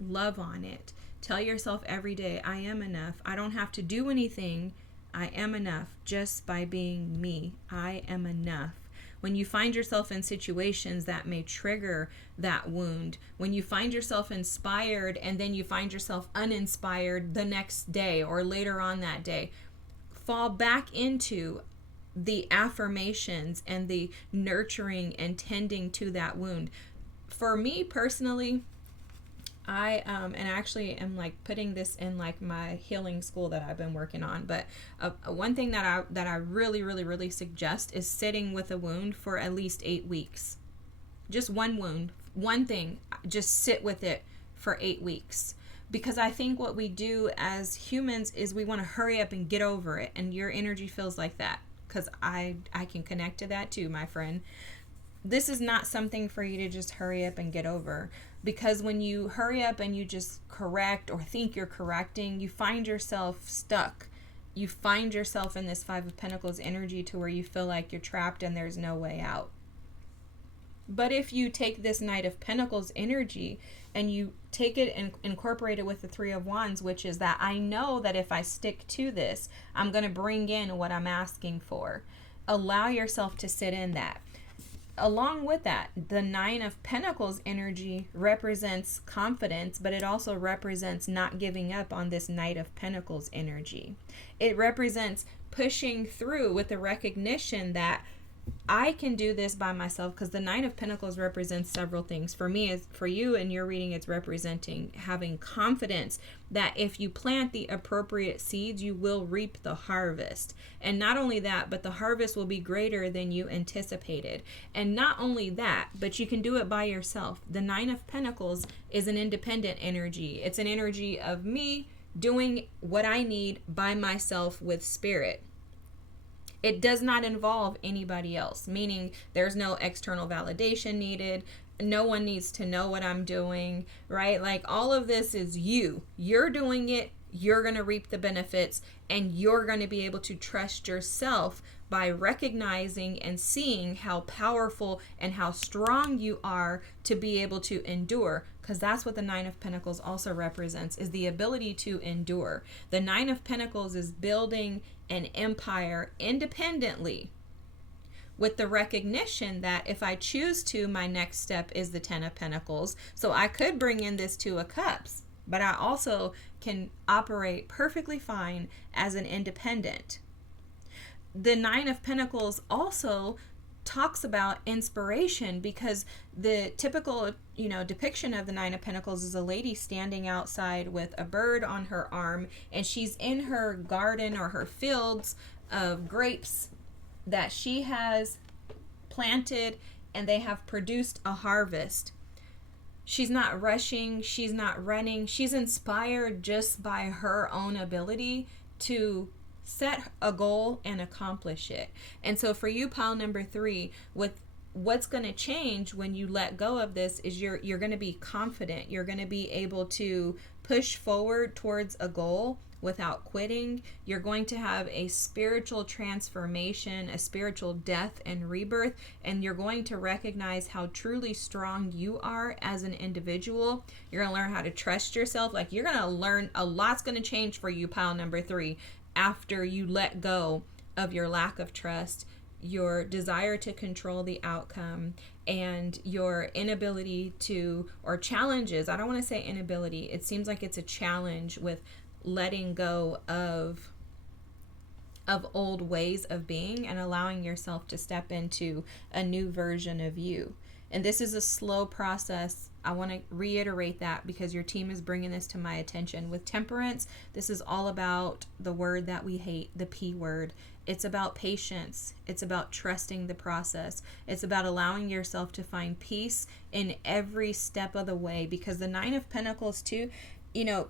Love on it. Tell yourself every day, I am enough. I don't have to do anything. I am enough just by being me. I am enough. When you find yourself in situations that may trigger that wound, when you find yourself inspired and then you find yourself uninspired the next day or later on that day, fall back into the affirmations and the nurturing and tending to that wound. For me personally, I and actually am like putting this in like my healing school that I've been working on. But one thing that I really suggest is sitting with a wound for at least 8 weeks. Just one wound, one thing, just sit with it for 8 weeks. Because I think what we do as humans is we want to hurry up and get over it. And your energy feels like that, because I can connect to that too, my friend. This is not something for you to just hurry up and get over, because when you hurry up and you just correct or think you're correcting, you find yourself stuck. You find yourself in this Five of Pentacles energy to where you feel like you're trapped and there's no way out. But if you take this Knight of Pentacles energy and you take it and incorporate it with the Three of Wands, which is that I know that if I stick to this, I'm going to bring in what I'm asking for. Allow yourself to sit in that. Along with that, the Nine of Pentacles energy represents confidence, but it also represents not giving up on this Knight of Pentacles energy. It represents pushing through with the recognition that I can do this by myself, because the Nine of Pentacles represents several things. For me, for you in your reading, it's representing having confidence that if you plant the appropriate seeds, you will reap the harvest. And not only that, but the harvest will be greater than you anticipated. And not only that, but you can do it by yourself. The Nine of Pentacles is an independent energy. It's an energy of me doing what I need by myself with spirit. It does not involve anybody else, meaning there's no external validation needed. No one needs to know what I'm doing, right? Like, all of this is you. You're doing it. You're going to reap the benefits, and you're going to be able to trust yourself by recognizing and seeing how powerful and how strong you are to be able to endure. Because that's what the Nine of Pentacles also represents, is the ability to endure. The Nine of Pentacles is building an empire independently, with the recognition that if I choose to, my next step is the Ten of Pentacles. So I could bring in this Two of Cups, but I also can operate perfectly fine as an independent. The Nine of Pentacles also talks about inspiration, because the typical, depiction of the Nine of Pentacles is a lady standing outside with a bird on her arm, and she's in her garden or her fields of grapes that she has planted, and they have produced a harvest. She's not rushing, she's not running, she's inspired just by her own ability to set a goal and accomplish it. And so for you, pile number 3, with what's going to change when you let go of this is you're going to be confident. You're going to be able to push forward towards a goal without quitting. You're going to have a spiritual transformation, a spiritual death and rebirth, and you're going to recognize how truly strong you are as an individual. You're going to learn how to trust yourself. Like, you're going to learn, a lot's going to change for you, pile number 3, after you let go of your lack of trust, your desire to control the outcome, and your inability to, or challenges. I don't want to say inability. It seems like it's a challenge with letting go of old ways of being and allowing yourself to step into a new version of you. And this is a slow process. I want to reiterate that because your team is bringing this to my attention. With temperance, this is all about the word that we hate, the P word. It's about patience. It's about trusting the process. It's about allowing yourself to find peace in every step of the way, because the 9 of Pentacles too, you know,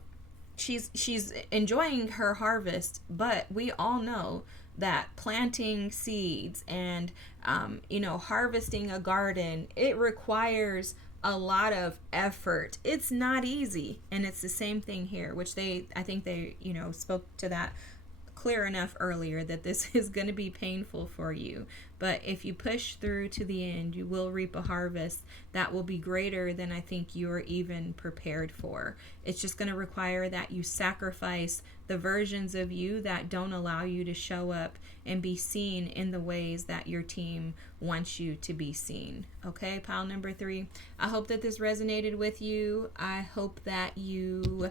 she's enjoying her harvest, but we all know that planting seeds and harvesting a garden, it requires a lot of effort. It's not easy. And it's the same thing here, which I think they spoke to that clear enough earlier, that this is going to be painful for you. But if you push through to the end, you will reap a harvest that will be greater than I think you're even prepared for. It's just going to require that you sacrifice the versions of you that don't allow you to show up and be seen in the ways that your team wants you to be seen. Okay, pile number 3. I hope that this resonated with you. I hope that you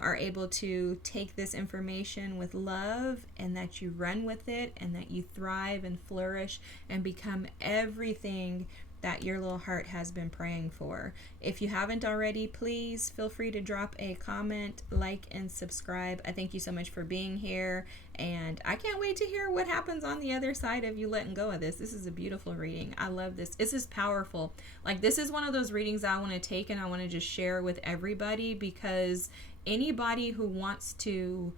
are able to take this information with love, and that you run with it, and that you thrive and flourish and become everything that your little heart has been praying for. If you haven't already, please feel free to drop a comment, like, and subscribe. I thank you so much for being here, and I can't wait to hear what happens on the other side of you letting go of this. This is a beautiful reading. I love this. This is powerful. Like, this is one of those readings I want to take and I want to just share with everybody, because anybody who wants to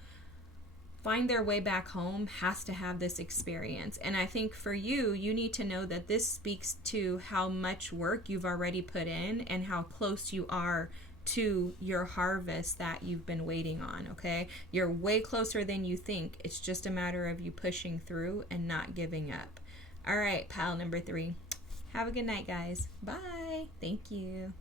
find their way back home has to have this experience. And I think for you, you need to know that this speaks to how much work you've already put in and how close you are to your harvest that you've been waiting on, okay? You're way closer than you think. It's just a matter of you pushing through and not giving up. All right, pile number 3. Have a good night, guys. Bye. Thank you.